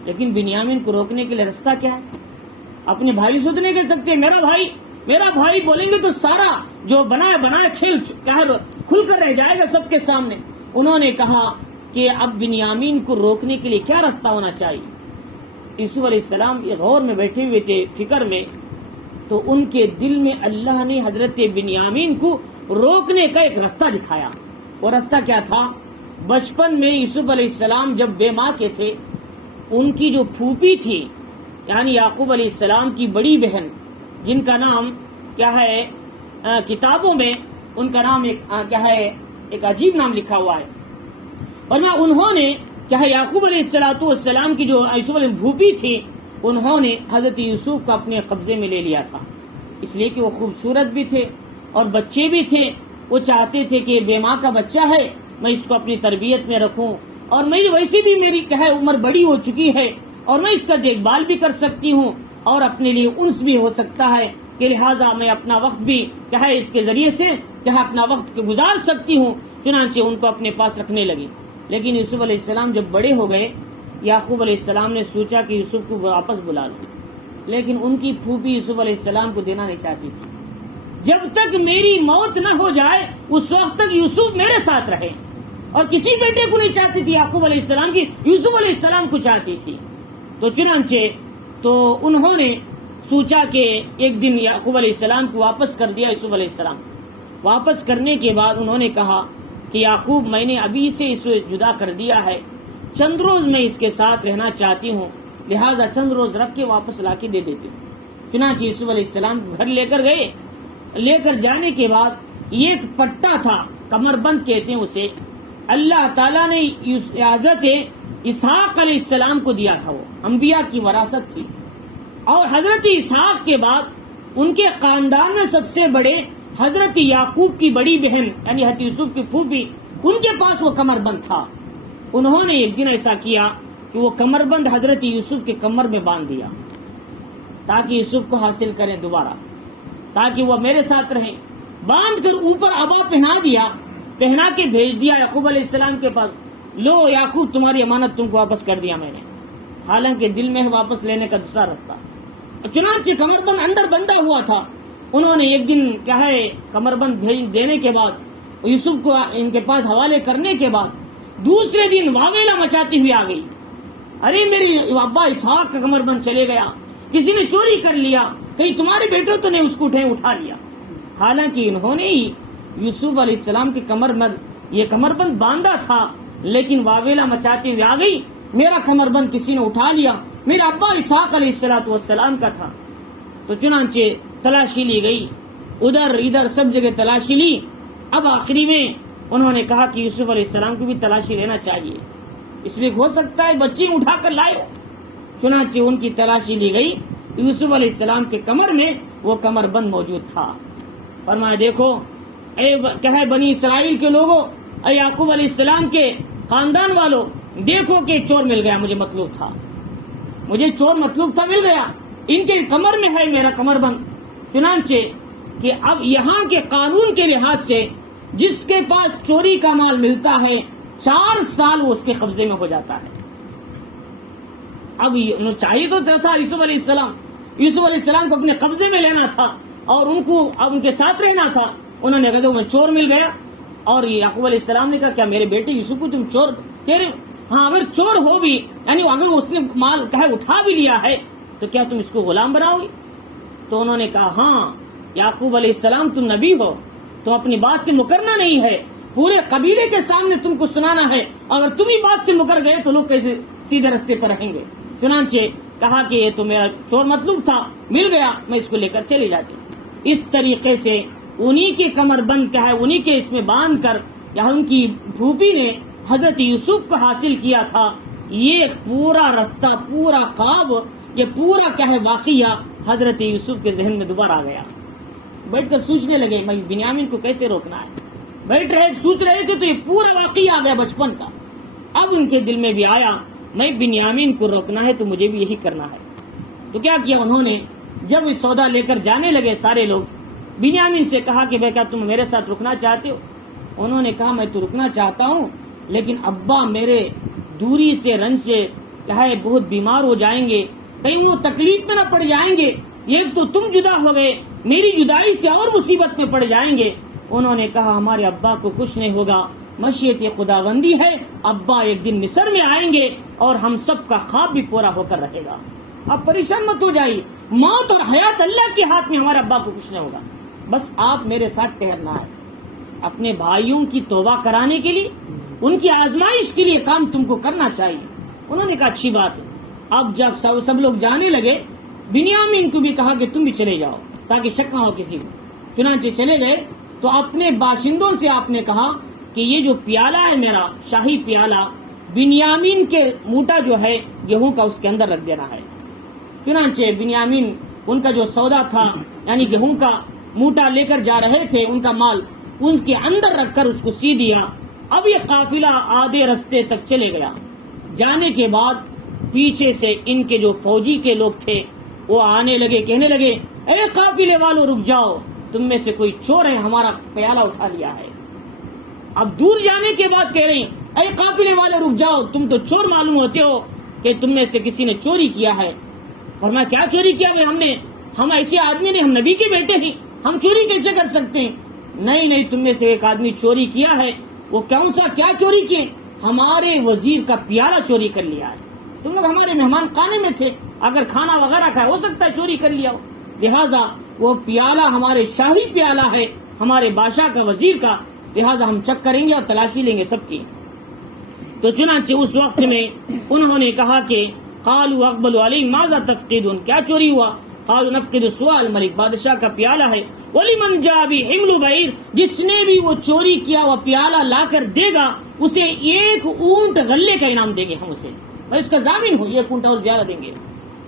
لیکن بنیامین کو روکنے کے لیے راستہ کیا ہے؟ اپنے بھائی سے نہیں کہہ سکتے میرا بھائی بولیں گے تو سارا جو بنایا کھل کر رہ جائے گا سب کے سامنے۔ انہوں نے کہا کہ اب بنیامین کو روکنے کے لیے کیا راستہ ہونا چاہیے؟ یوسف علیہ السلام غور میں بیٹھے ہوئے تھے، فکر میں، تو ان کے دل میں اللہ نے حضرت بنیامین کو روکنے کا ایک راستہ دکھایا۔ وہ راستہ کیا تھا؟ بچپن میں یوسف علیہ السلام جب بے ماں کے تھے، ان کی جو پھوپھی تھی یعنی یعقوب علیہ السلام کی بڑی بہن، جن کا نام کیا ہے، کتابوں میں ان کا نام ایک عجیب نام لکھا ہوا ہے، ورنہ انہوں نے کیا ہے یعقوب علیہ السلام کی جو یوسف علیہ پھوپھی تھی، انہوں نے حضرت یوسف کو اپنے قبضے میں لے لیا تھا، اس لیے کہ وہ خوبصورت بھی تھے اور بچے بھی تھے۔ وہ چاہتے تھے کہ بے ماں کا بچہ ہے، میں اس کو اپنی تربیت میں رکھوں، اور میں ویسے بھی میری کیا ہے عمر بڑی ہو چکی ہے اور میں اس کا دیکھ بھال بھی کر سکتی ہوں اور اپنے لیے انس بھی ہو سکتا ہے، کہ لہٰذا میں اپنا وقت بھی کیا ہے اس کے ذریعے سے کیا ہے اپنا وقت گزار سکتی ہوں۔ چنانچہ ان کو اپنے پاس رکھنے لگی۔ لیکن یوسف علیہ السلام جب بڑے ہو گئے، یعقوب علیہ السلام نے سوچا کہ یوسف کو واپس بلا لوں، لیکن ان کی پھوپھی یوسف علیہ السلام کو دینا نہیں چاہتی تھی۔ جب تک میری موت نہ ہو جائے اس وقت تک یوسف میرے ساتھ رہے، اور کسی بیٹے کو نہیں چاہتی تھی یعقوب علیہ السلام کی، یوسف علیہ السلام کو چاہتی تھی۔ تو چنانچہ تو انہوں نے سوچا کہ ایک دن یعقوب علیہ السلام کو واپس کر دیا۔ یوسف علیہ السلام واپس کرنے کے بعد انہوں نے کہا کہ یعقوب، میں نے ابھی سے اسے جدا کر دیا ہے، چند روز میں اس کے ساتھ رہنا چاہتی ہوں، لہذا چند روز رکھ کے واپس لا کے دے دیتی ہوں۔ چنانچہ یوسف علیہ السلام گھر لے کر گئے۔ لے کر جانے کے بعد یہ ایک پٹا تھا، کمر بند کہتے ہیں اسے، اللہ تعالیٰ نے حضرت اسحاق علیہ السلام کو دیا تھا، وہ انبیاء کی وراثت تھی، اور حضرت اسحاق کے بعد ان کے خاندان میں سب سے بڑے حضرت یعقوب کی بڑی بہن یعنی حضرت یوسف کی پھوپھی، ان کے پاس وہ کمر بند تھا۔ انہوں نے ایک دن ایسا کیا کہ وہ کمر بند حضرت یوسف کے کمر میں باندھ دیا تاکہ یوسف کو حاصل کریں دوبارہ، تاکہ وہ میرے ساتھ رہیں۔ باندھ کر اوپر عبا پہنا دیا، پہنا کے بھیج دیا یعقوب علیہ السلام کے پاس، لو یعقوب تمہاری امانت تم کو واپس کر دیا میں نے، حالانکہ دل میں واپس لینے کا دوسرا راستہ۔ چنانچہ کمر بند اندر بندہ ہوا تھا۔ انہوں نے ایک دن کیا ہے کمر بند بھیج دینے کے بعد، یوسف کو ان کے پاس حوالے کرنے کے بعد، دوسرے دن واویلا مچاتی ہوئی آ گئی، ارے میری ابا اسحاق کا کمر بند چلے گیا، کسی نے چوری کر لیا، کہیں تمہارے بیٹوں تو نے اس کو اٹھا لیا۔ حالانکہ انہوں نے ہی یوسف علیہ السلام کے کمر بند باندھا تھا، لیکن واویلا مچاتی ہوئی آ گئی، میرا کمر بند کسی نے اٹھا لیا، میرا ابا اسحاق علیہ السلام کا تھا۔ تو چنانچہ تلاشی لی گئی، ادھر ادھر سب جگہ تلاشی لی۔ اب آخری میں انہوں نے کہا کہ یوسف علیہ السلام کو بھی تلاشی لینا چاہیے، اس لیے ہو سکتا ہے بچے اٹھا کر لائے۔ چنانچہ ان کی تلاشی لی گئی، یوسف علیہ السلام کے کمر میں وہ کمر بند موجود تھا۔ فرمایا دیکھو اے کیا ہے بنی اسرائیل کے لوگوں، اے یعقوب علیہ السلام کے خاندان والوں، دیکھو کہ چور مل گیا، مجھے مطلوب تھا مل گیا، ان کے کمر میں ہے میرا کمر بند۔ چنانچہ کہ اب یہاں کے قانون کے لحاظ سے جس کے پاس چوری کا مال ملتا ہے 4 سال وہ اس کے قبضے میں ہو جاتا ہے۔ اب چاہیے تو تھا یوسف علیہ السلام کو اپنے قبضے میں لینا تھا اور ان کو اب ان کے ساتھ رہنا تھا۔ انہوں نے کہا چور مل گیا، اور یعقوب علیہ السلام نے کہا کیا میرے بیٹے یوسف کو تم چور کہہ رہے ہو؟ ہاں اگر چور ہو بھی، یعنی اگر اس نے مال کہے اٹھا بھی لیا ہے تو کیا تم اس کو غلام بناؤ گے؟ تو انہوں نے کہا ہاں یعقوب علیہ السلام تم نبی ہو، تم اپنی بات سے مکرنا نہیں ہے، پورے قبیلے کے سامنے تم کو سنانا ہے، اگر تم ہی بات سے مکر گئے تو لوگ کیسے سیدھے رستے پر رہیں گے؟ چنانچہ کہا کہ یہ تو میرا چور مطلوب تھا، مل گیا، میں اس کو لے کر چلی جاتی۔ اس طریقے سے انہی کے کمر بند کیا ہے انہی کے اس میں باندھ کر یہاں ان کی پھوپھی نے حضرت یوسف کو حاصل کیا تھا۔ یہ پورا رستہ، پورا خواب، یہ پورا کیا ہے واقعہ حضرت یوسف کے ذہن میں دوبارہ آ گیا۔ بیٹھ کر سوچنے لگے میں بنیامین کو کیسے روکنا ہے، بیٹھ رہے سوچ رہے تھے تو یہ پورا واقعہ آ گیا بچپن کا۔ اب ان کے دل میں بھی آیا میں بنیامین کو روکنا ہے تو مجھے بھی یہی کرنا ہے۔ تو کیا کیا انہوں نے، جب یہ سودا لے کر جانے لگے سارے لوگ، بنیامین سے کہا کہ بھائی کیا تم میرے ساتھ رکنا چاہتے ہو؟ انہوں نے کہا میں تو رکنا چاہتا ہوں، لیکن ابا میرے دوری سے رنج سے کیا ہے بہت بیمار ہو جائیں گے، کہیں وہ تکلیف میں نہ پڑ جائیں گے، یہ تو تم جدا ہو گئے، میری جدائی سے اور مصیبت میں پڑ جائیں گے۔ انہوں نے کہا ہمارے ابا کو کچھ نہیں ہوگا، مشیت خداوندی ہے، ابا ایک دن مصر میں آئیں گے، اور ہم سب کا خواب بھی پورا ہو کر رہے گا. آپ پریشان مت ہو جائیے، موت اور حیات اللہ کے ہاتھ میں، ہمارے ابا کو کچھ نہیں ہوگا. بس آپ میرے ساتھ ٹھہرنا ہے. اپنے بھائیوں کی توبہ کرانے کے لیے، ان کی آزمائش کے لیے کام تم کو کرنا چاہیے. انہوں نے کہا اچھی بات ہے. اب جب سب لوگ جانے لگے، بنیامین کو بھی کہا کہ تم بھی چلے جاؤ تاکہ شک نہ ہو کسی کو. چنانچہ چلے گئے تو اپنے باشندوں سے آپ نے کہا کہ یہ جو پیالہ ہے میرا شاہی پیالہ، بنیامین کے موٹا جو ہے گیہوں کا اس کے اندر رکھ دینا ہے. چنانچہ بنیامین ان کا جو سودا تھا یعنی گیہوں کا موٹا لے کر جا رہے تھے، ان کا مال ان کے اندر رکھ کر اس کو سی دیا. اب یہ قافلہ آدھے رستے تک چلے گیا. جانے کے بعد پیچھے سے ان کے جو فوجی کے لوگ تھے وہ آنے لگے، کہنے لگے اے قافلے والو رک جاؤ، تم میں سے کوئی چور ہے، ہمارا پیالہ اٹھا لیا ہے. اب دور جانے کے بعد کہہ رہے ہیں اے قافلے والے رک جاؤ، تم تو چور معلوم ہوتے ہو کہ تم میں سے کسی نے چوری کیا ہے. فرمایا کیا چوری کیا ہے؟ ہم ایسے آدمی نہیں، ہم نبی کے بیٹے ہیں، ہم چوری کیسے کر سکتے ہیں؟ نہیں، تم میں سے ایک آدمی چوری کیا ہے. وہ کون سا کیا چوری کیے؟ ہمارے وزیر کا پیالہ چوری کر لیا ہے. تم لوگ ہمارے مہمان خانے میں تھے، اگر کھانا وغیرہ کھائے ہو سکتا ہے چوری کر لیا ہو. لہذا وہ پیالہ ہمارے شاہی پیالہ ہے، ہمارے بادشاہ کا، وزیر کا، لہذا ہم چیک کریں گے اور تلاشی لیں گے سب کی. تو چنانچہ اس وقت میں انہوں نے کہا کہ قالوا اقبلوا علی ماذا تفقدون، کیا چوری ہوا؟ قالوا نفقد سواء الملک، بادشاہ کا پیالہ ہے. ولمن جاء به حمل بعیر، جس نے بھی وہ چوری کیا وہ پیالہ لا کر دے گا اسے 1 اونٹ غلے کا انعام دیں گے، ہم اسے اس کا ضامن ہو، 1 اونٹ اور زیادہ دیں گے.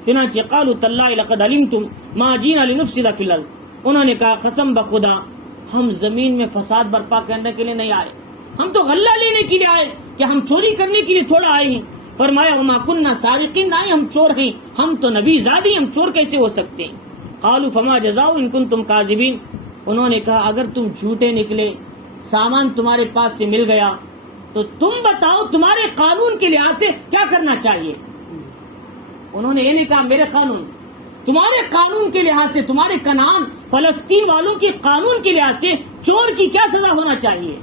چنانچہ قالوا تاللہ لقد علمتم ما جئنا لنفسد فی الارض، انہوں نے کہا قسم بخدا ہم زمین میں فساد برپا کرنے کے لیے نہیں آئے، ہم تو غلہ لینے کے لیے آئے، کہ ہم چوری کرنے کے لیے تھوڑا آئے ہیں. فرمایا وما کننا سارقین، نہیں ہم چور ہیں، ہم تو نبی زادی، ہم چور کیسے ہو سکتے ہیں؟ قالوا فما جزاؤ ان کنتم کاذبین، انہوں نے کہا اگر تم جھوٹے نکلے، سامان تمہارے پاس سے مل گیا تو تم بتاؤ تمہارے قانون کے لحاظ سے کیا کرنا چاہیے. انہوں نے یہ نہیں کہا میرے قانون، تمہارے قانون کے لحاظ سے، تمہارے کنعان فلسطین والوں کے قانون کے لحاظ سے چور کی کیا سزا ہونا چاہیے.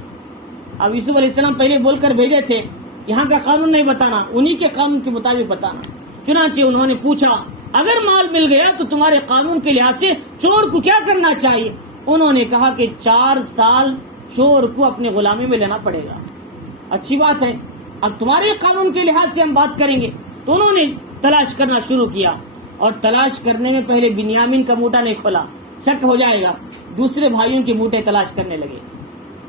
اب یوسف علیہ السلام پہلے بول کر بھیجے تھے یہاں کا قانون نہیں بتانا، انہی کے قانون کے مطابق بتانا. چنانچہ انہوں نے پوچھا اگر مال مل گیا تو تمہارے قانون کے لحاظ سے چور کو کیا کرنا چاہیے؟ انہوں نے کہا کہ 4 سال چور کو اپنے غلامی میں لینا پڑے گا. اچھی بات ہے، اب تمہارے قانون کے لحاظ سے ہم بات کریں گے. تو انہوں نے تلاش کرنا شروع کیا، اور تلاش کرنے میں پہلے بنیامین کا موٹا نہیں کھولا، شک ہو جائے گا، دوسرے بھائیوں کے موٹے تلاش کرنے لگے.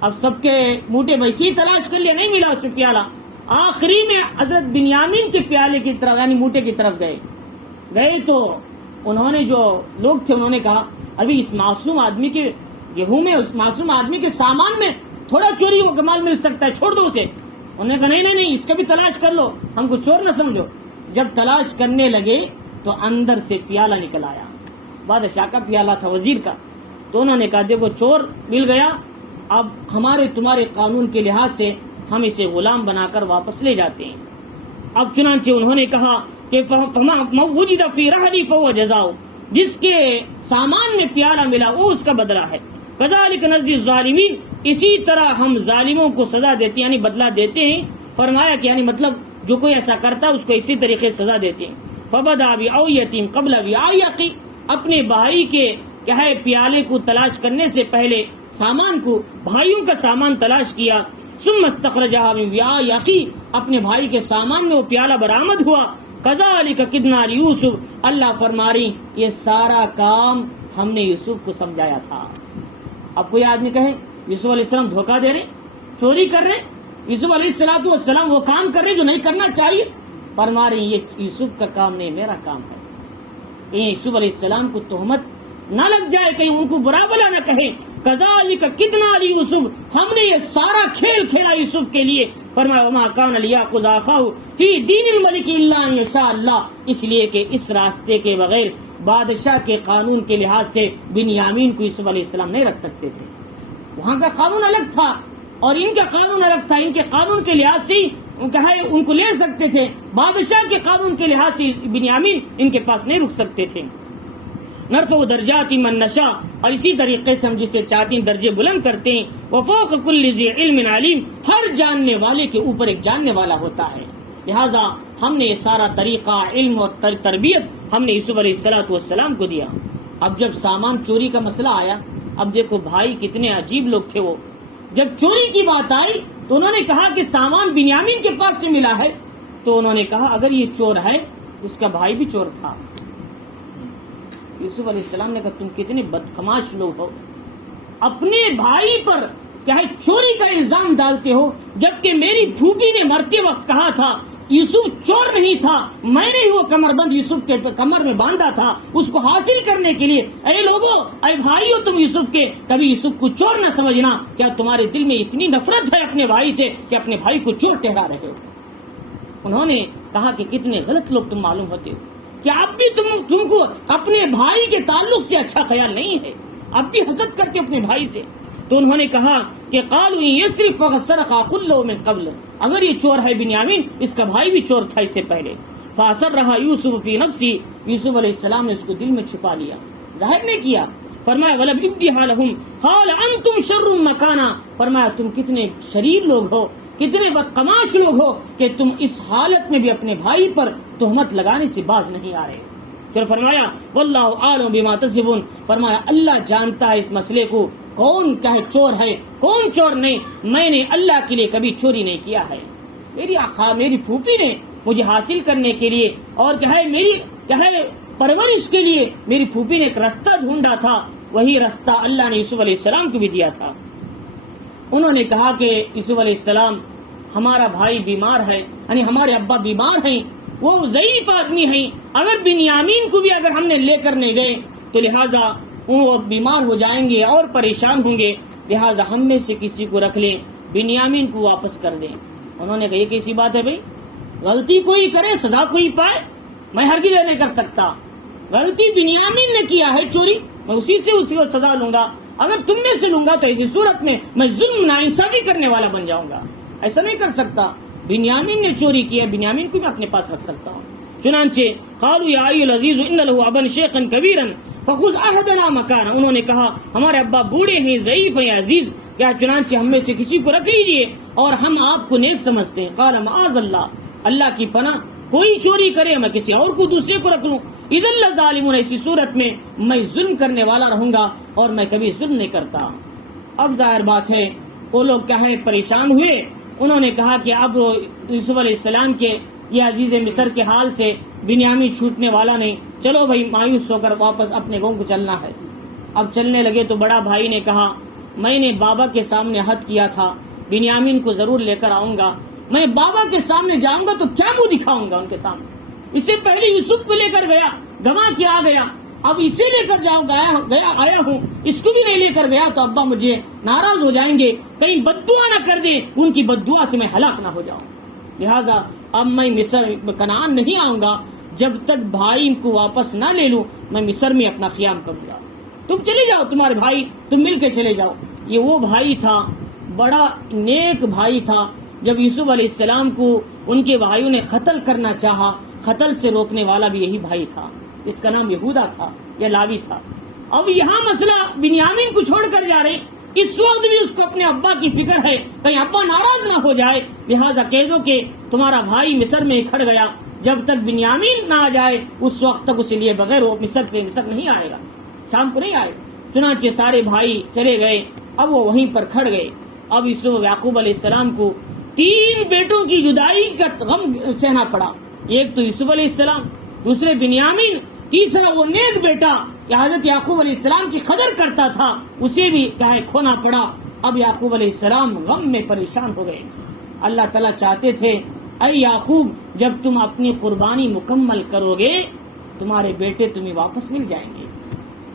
اب سب کے موٹے ویسے ہی تلاش کر لیا، نہیں ملا اس میں پیالہ. آخری میں حضرت بنیامین کے پیالے کی طرف یعنی موٹے کی طرف گئے تو انہوں نے جو لوگ تھے انہوں نے کہا ابھی اس معصوم آدمی کے گیہوں میں، اس معصوم آدمی کے سامان میں تھوڑا چوری ہو مال مل سکتا ہے، چھوڑ دو اسے. انہوں نے کہا نہیں اس کا بھی تلاش کر لو، ہم کو چور نہ سمجھو. جب تلاش کرنے لگے تو اندر سے پیالہ نکل آیا، بادشاہ کا پیالہ تھا، وزیر کا. تو انہوں نے کہا دیکھو چور مل گیا، اب ہمارے تمہارے قانون کے لحاظ سے ہم اسے غلام بنا کر واپس لے جاتے ہیں. اب چنانچہ انہوں نے کہا کہ وجد فی رحلی فہو جزاؤ، جس کے سامان میں پیالہ ملا وہ اس کا بدلہ ہے. کذالک نجزی الظالمین، اسی طرح ہم ظالموں کو سزا دیتے ہیں، یعنی بدلہ دیتے ہیں. فرمایا کہ یعنی مطلب جو کوئی ایسا کرتا ہے اس کو اسی طریقے سزا دیتے ہیں. فبدا بعویۃ قبل وعاء، اپنے بھائی کے کیا ہے پیالے کو تلاش کرنے سے پہلے سامان کو، بھائیوں کا سامان تلاش کیا. ثم استخرجها من وعاء اخی، اپنے بھائی کے سامان میں وہ پیالہ برآمد ہوا. کذالک کدنا لیوسف، اللہ فرما رہی یہ سارا کام ہم نے یوسف کو سمجھایا تھا. اب کوئی آدمی کہے یوسف علیہ السلام دھوکہ دے رہے، چوری کر رہے، یوسف علیہ السلام وہ کام کر رہے جو نہیں کرنا چاہیے. فرما رہی یہ یوسف کا کام نہیں میرا کام ہے. کہیں یوسف علیہ السلام کو تہمت نہ لگ جائے، کہیں ان کو برا بلا نہ کہیں. کذالک کدنا لیوسف، ہم نے یہ سارا کھیل کھیلا یوسف کے لیے. فرمایا وما کان لیأخذ اخاہ فی دین الملک الا ان یشاء اللہ، اس لیے کہ اس راستے کے بغیر بادشاہ کے قانون کے لحاظ سے بنیامین کو یوسف علیہ السلام نہیں رکھ سکتے تھے. وہاں کا قانون الگ تھا اور ان کا قانون الگ تھا. ان کے قانون کے لحاظ سے ان کو لے سکتے تھے، بادشاہ کے قانون کے لحاظ سے بنیامین ان کے پاس نہیں رک سکتے تھے. نرفع درجات من نشاء، اور اسی طریقے سے ہم جسے چاہتے ہیں درجے بلند کرتے ہیں. وفوق کل ذی علم علیم، ہر جاننے والے کے اوپر ایک جاننے والا ہوتا ہے. لہٰذا ہم نے سارا طریقہ علم اور تربیت ہم نے یوسف علیہ السلام کو دیا۔ اب جب سامان چوری کا مسئلہ آیا، اب دیکھو بھائی کتنے عجیب لوگ تھے وہ، جب چوری کی بات آئی تو انہوں نے کہا کہ سامان بنیامین کے پاس سے ملا ہے، تو انہوں نے کہا اگر یہ چور ہے اس کا بھائی بھی چور تھا۔ یوسف علیہ السلام نے کہا تم کتنے بدقماش لوگ ہو، اپنے بھائی پر کیا ہے چوری کا الزام ڈالتے ہو، جبکہ میری پھوپھی نے مرتے وقت کہا تھا یوسف چور نہیں تھا، میں نے وہ کمر بند یوسف کے کمر میں باندھا تھا اس کو حاصل کرنے کے لیے۔ اے لوگوں، اے بھائیو، تم یوسف کے کبھی یوسف کو چور نہ سمجھنا۔ کیا تمہارے دل میں اتنی نفرت ہے اپنے بھائی سے کہ اپنے بھائی کو چور ٹھہرا رہے ہو؟ انہوں نے کہا کہ کتنے غلط لوگ تم معلوم ہوتے ہو، کہ اب بھی تم کو اپنے بھائی کے تعلق سے اچھا خیال نہیں ہے، اب بھی حسد کرتے اپنے بھائی سے۔ تو انہوں نے کہا کہ قالوا یسرق فقد سرق اخ له من قبل، اگر یہ چور ہے بنیامین، اس کا بھائی بھی چور تھا اس سے پہلے۔ فاسرها یوسف فی نفسی، یوسف علیہ السلام نے اس کو دل میں چھپا لیا، ظاہر نہیں کیا۔ فرمایا ولم ابدها لهم قال انتم شر مکانا، فرمایا تم کتنے شریر لوگ ہو، کتنے بدقماش لوگ ہو کہ تم اس حالت میں بھی اپنے بھائی پر تہمت لگانے سے باز نہیں آ رہے۔ پھر فرمایا واللہ اعلم بما تصفون، فرمایا اللہ جانتا ہے اس مسئلے کو، کون کیا ہے چور ہے کون چور نہیں، میں نے اللہ کے لیے کبھی چوری نہیں کیا ہے۔ میری پھوپھی نے مجھے حاصل کرنے کے لیے اور کیا ہے پرورش کے لیے میری پھوپھی نے ایک رستہ ڈھونڈا تھا، وہی رستہ اللہ نے یوسف علیہ السلام کو بھی دیا تھا۔ انہوں نے کہا کہ یوسف علیہ السلام ہمارا بھائی بیمار ہے، یعنی ہمارے ابا بیمار ہیں، وہ ضعیف آدمی ہیں، اگر بنیامین کو بھی اگر ہم نے لے کر نہیں گئے تو لہٰذا وہ بیمار ہو جائیں گے اور پریشان ہوں گے، لہٰذا ہم میں سے کسی کو رکھ لیں، بنیامین کو واپس کر دیں۔ انہوں نے کہا یہ کیسی بات ہے بھائی، غلطی کوئی کرے سزا کوئی پائے، میں ہرگز نہیں کر سکتا، غلطی بنیامین نے کیا ہے چوری، میں اسی کو سزا لوں گا، اگر تم میں سے لوں گا تو ایسی صورت میں میں ظلم ناانصافی کرنے والا بن جاؤں گا، ایسا نہیں کر سکتا۔ بنیامین نے چوری کیا، بنیامین کو میں اپنے پاس رکھ سکتا ہوں۔ چنانچہ قالوا یا ایھا العزیز ان له ابا شیخا کبیرا فخذ احدنا مکانا، انہوں نے کہا ہمارے ابا بوڑھے ہیں ضعیف ہیں عزیز، کیا چنانچہ ہم میں سے کسی کو رکھ لیجئے اور ہم آپ کو نیک سمجھتے ہیں۔ قال معاذ اللہ، اللہ کی پناہ، کوئی چوری کرے میں کسی اور کو دوسرے کو رکھ لوں، اذا لظالمون، ایسی صورت میں میں ظلم کرنے والا رہوں گا اور میں کبھی ظلم نہیں کرتا۔ اب ظاہر بات ہے وہ لوگ کیا ہے پریشان ہوئے، انہوں نے کہا کہ اب یوسف علیہ السلام کے یہ عزیز مصر کے حال سے بنیامین چھوٹنے والا نہیں، چلو بھائی مایوس ہو کر واپس اپنے قوم کو چلنا ہے۔ اب چلنے لگے تو بڑا بھائی نے کہا میں نے بابا کے سامنے عہد کیا تھا بنیامین کو ضرور لے کر آؤں گا، میں بابا کے سامنے جاؤں گا تو کیا منہ دکھاؤں گا ان کے سامنے، اس سے پہلے یوسف کو لے کر گیا گواہ کیا آ گیا، اب اسے لے کر آیا ہوں، اس کو بھی نہیں لے کر گیا تو ابا مجھے ناراض ہو جائیں گے، کہیں بددعا نہ کر دیں، ان کی بددعا سے میں ہلاک نہ ہو جاؤں، لہذا اب میں مصر کنعان نہیں آؤں گا جب تک بھائی کو واپس نہ لے لوں، میں مصر میں اپنا قیام کروں گا، تم چلے جاؤ، تمہارے بھائی تم مل کے چلے جاؤ۔ یہ وہ بھائی تھا، بڑا نیک بھائی تھا، جب یوسف علیہ السلام کو ان کے بھائیوں نے قتل کرنا چاہا، قتل سے روکنے والا بھی یہی بھائی تھا، اس کا نام یہودا تھا یا لاوی تھا۔ اب یہاں مسئلہ بنیامین کو چھوڑ کر جا رہے، اس وقت بھی اس کو اپنے ابا کی فکر ہے کہیں ابا ناراض نہ ہو جائے، لہذا کہہ دو کہ تمہارا بھائی مصر میں کھڑ گیا، جب تک بنیامین نہ آ جائے اس وقت تک اسے لیے بغیر وہ مصر نہیں آئے گا، شام کو نہیں آئے گا۔ چنانچہ سارے بھائی چلے گئے، اب وہ وہیں پر کھڑ گئے۔ اب یوسف یعقوب علیہ السلام کو 3 بیٹوں کی جدائی کا غم سہنا پڑا، ایک تو یوسف علیہ السلام، دوسرے بنیامین، تیسرا وہ نیک بیٹا حضرت یعقوب علیہ السلام کی قدر کرتا تھا، اسے بھی کھونا پڑا۔ اب یعقوب علیہ السلام غم میں پریشان ہو گئے۔ اللہ تعالیٰ چاہتے تھے اے یعقوب جب تم اپنی قربانی مکمل کرو گے تمہارے بیٹے تمہیں واپس مل جائیں گے،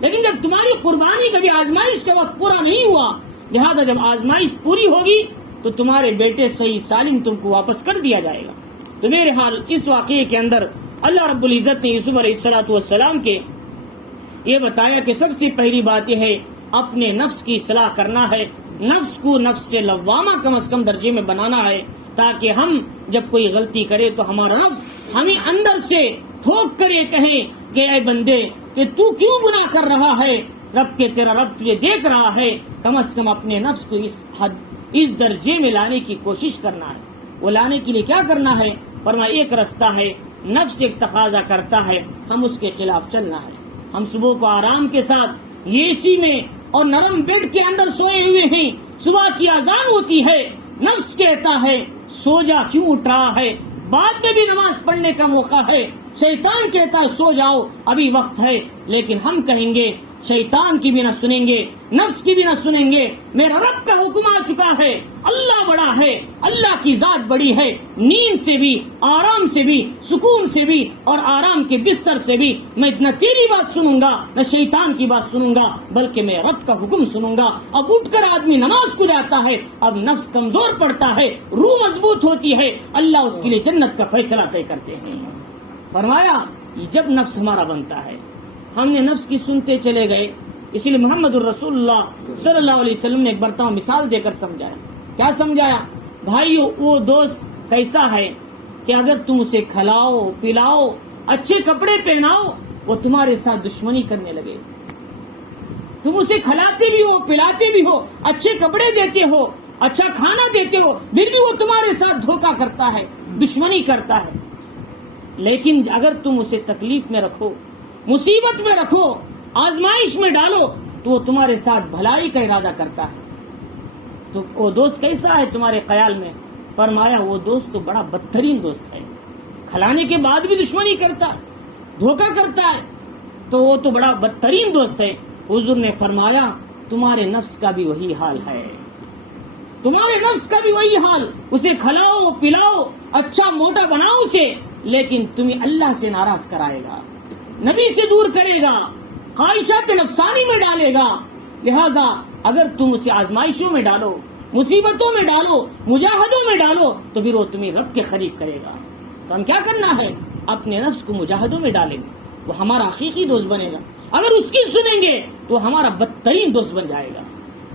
لیکن جب تمہاری قربانی کبھی آزمائش کا وقت پورا نہیں ہوا، لہذا جب آزمائش پوری ہوگی تو تمہارے بیٹے صحیح سالم تم کو واپس کر دیا جائے گا۔ تو میرے حال اس واقعے کے اندر اللہ رب العزت نے یوسف علیہ السلام کے یہ بتایا کہ سب سے پہلی بات یہ ہے اپنے نفس کی اصلاح کرنا ہے، نفس کو نفس سے لوامہ کم از کم درجے میں بنانا ہے، تاکہ ہم جب کوئی غلطی کرے تو ہمارا نفس ہمیں اندر سے ٹھوک کر یہ کہے کہ اے بندے کہ تو کیوں گناہ کر رہا ہے، تیرا رب تجھے دیکھ رہا ہے۔ کم از کم اپنے نفس کو اس درجے میں لانے کی کوشش کرنا ہے۔ وہ لانے کے لیے کیا کرنا ہے؟ فرمایا ایک رستہ ہے، نفس ایک تقاضا کرتا ہے، ہم اس کے خلاف چلنا ہے۔ ہم صبح کو آرام کے ساتھ اے سی میں اور نرم بیڈ کے اندر سوئے ہوئے ہیں، صبح کی اذان ہوتی ہے، نفس کہتا ہے سو جا، کیوں اٹھ رہا ہے، بعد میں بھی نماز پڑھنے کا موقع ہے، شیطان کہتا ہے سو جاؤ ابھی وقت ہے، لیکن ہم کہیں گے شیطان کی بھی نہ سنیں گے، نفس کی بھی نہ سنیں گے، میرا رب کا حکم آ چکا ہے، اللہ بڑا ہے، اللہ کی ذات بڑی ہے، نیند سے بھی، آرام سے بھی، سکون سے بھی اور آرام کے بستر سے بھی میں نہ تیری بات سنوں گا نہ شیطان کی بات سنوں گا، بلکہ میں رب کا حکم سنوں گا۔ اب اٹھ کر آدمی نماز کو جاتا ہے، اب نفس کمزور پڑتا ہے، روح مضبوط ہوتی ہے، اللہ اس کے لیے جنت کا فیصلہ طے کرتے ہیں۔ فرمایا جب نفس ہمارا بنتا ہے، ہم نے نفس کی سنتے چلے گئے، اسی لیے محمد الرسول اللہ صلی اللہ علیہ وسلم نے ایک برتاؤ مثال دے کر سمجھایا۔ کیا سمجھایا؟ بھائیو وہ دوست کیسا ہے کہ اگر تم اسے کھلاؤ پلاؤ اچھے کپڑے پہناؤ وہ تمہارے ساتھ دشمنی کرنے لگے۔ تم اسے کھلاتے بھی ہو، پلاتے بھی ہو، اچھے کپڑے دیتے ہو، اچھا کھانا دیتے ہو، پھر بھی وہ تمہارے ساتھ دھوکہ کرتا ہے، دشمنی کرتا ہے۔ لیکن اگر تم اسے تکلیف میں رکھو، مصیبت میں رکھو، آزمائش میں ڈالو تو وہ تمہارے ساتھ بھلائی کا ارادہ کرتا ہے۔ تو وہ دوست کیسا ہے تمہارے خیال میں؟ فرمایا وہ دوست تو بڑا بدترین دوست ہے، کھلانے کے بعد بھی دشمنی کرتا ہے، دھوکہ کرتا ہے، تو وہ تو بڑا بدترین دوست ہے۔ حضور نے فرمایا تمہارے نفس کا بھی وہی حال ہے، تمہارے نفس کا بھی وہی حال، اسے کھلاؤ پلاؤ، اچھا موٹا بناؤ اسے، لیکن تمہیں اللہ سے ناراض کرائے گا، نبی سے دور کرے گا، خواہشات نفسانی میں ڈالے گا۔ لہذا اگر تم اسے آزمائشوں میں ڈالو، مصیبتوں میں ڈالو، مجاہدوں میں ڈالو تو پھر وہ تمہیں رب کے قریب کرے گا۔ تو ہم کیا کرنا ہے؟ اپنے نفس کو مجاہدوں میں ڈالیں گے، وہ ہمارا حقیقی دوست بنے گا۔ اگر اس کی سنیں گے تو ہمارا بدترین دوست بن جائے گا۔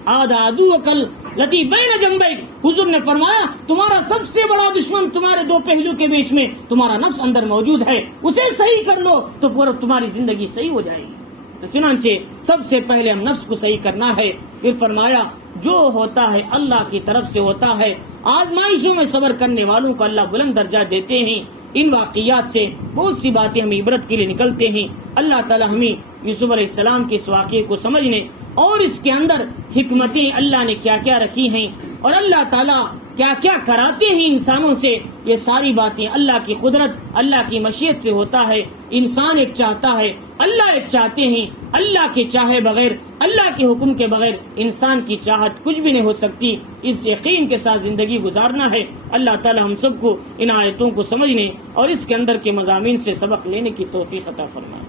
عدوکل لتی بین جنبیک، حضور نے فرمایا تمہارا سب سے بڑا دشمن تمہارے دو پہلو کے بیچ میں تمہارا نفس اندر موجود ہے، اسے صحیح کر لو تو پورا تمہاری زندگی صحیح ہو جائے گی۔ تو چنانچہ سب سے پہلے ہم نفس کو صحیح کرنا ہے۔ پھر فرمایا جو ہوتا ہے اللہ کی طرف سے ہوتا ہے، آزمائشوں میں صبر کرنے والوں کو اللہ بلند درجہ دیتے ہیں۔ ان واقعات سے بہت سی باتیں ہمیں عبرت کے لیے نکلتے ہیں۔ اللہ تعالیٰ ہمیں یوسف علیہ السلام کے اس واقعے کو سمجھنے اور اس کے اندر حکمتیں اللہ نے کیا کیا رکھی ہیں اور اللہ تعالیٰ کیا کیا کراتے ہیں انسانوں سے، یہ ساری باتیں اللہ کی قدرت، اللہ کی مشیت سے ہوتا ہے۔ انسان ایک چاہتا ہے، اللہ ایک چاہتے ہیں، اللہ کے چاہے بغیر، اللہ کے حکم کے بغیر انسان کی چاہت کچھ بھی نہیں ہو سکتی۔ اس یقین کے ساتھ زندگی گزارنا ہے۔ اللہ تعالی ہم سب کو ان آیتوں کو سمجھنے اور اس کے اندر کے مضامین سے سبق لینے کی توفیق عطا فرمائے۔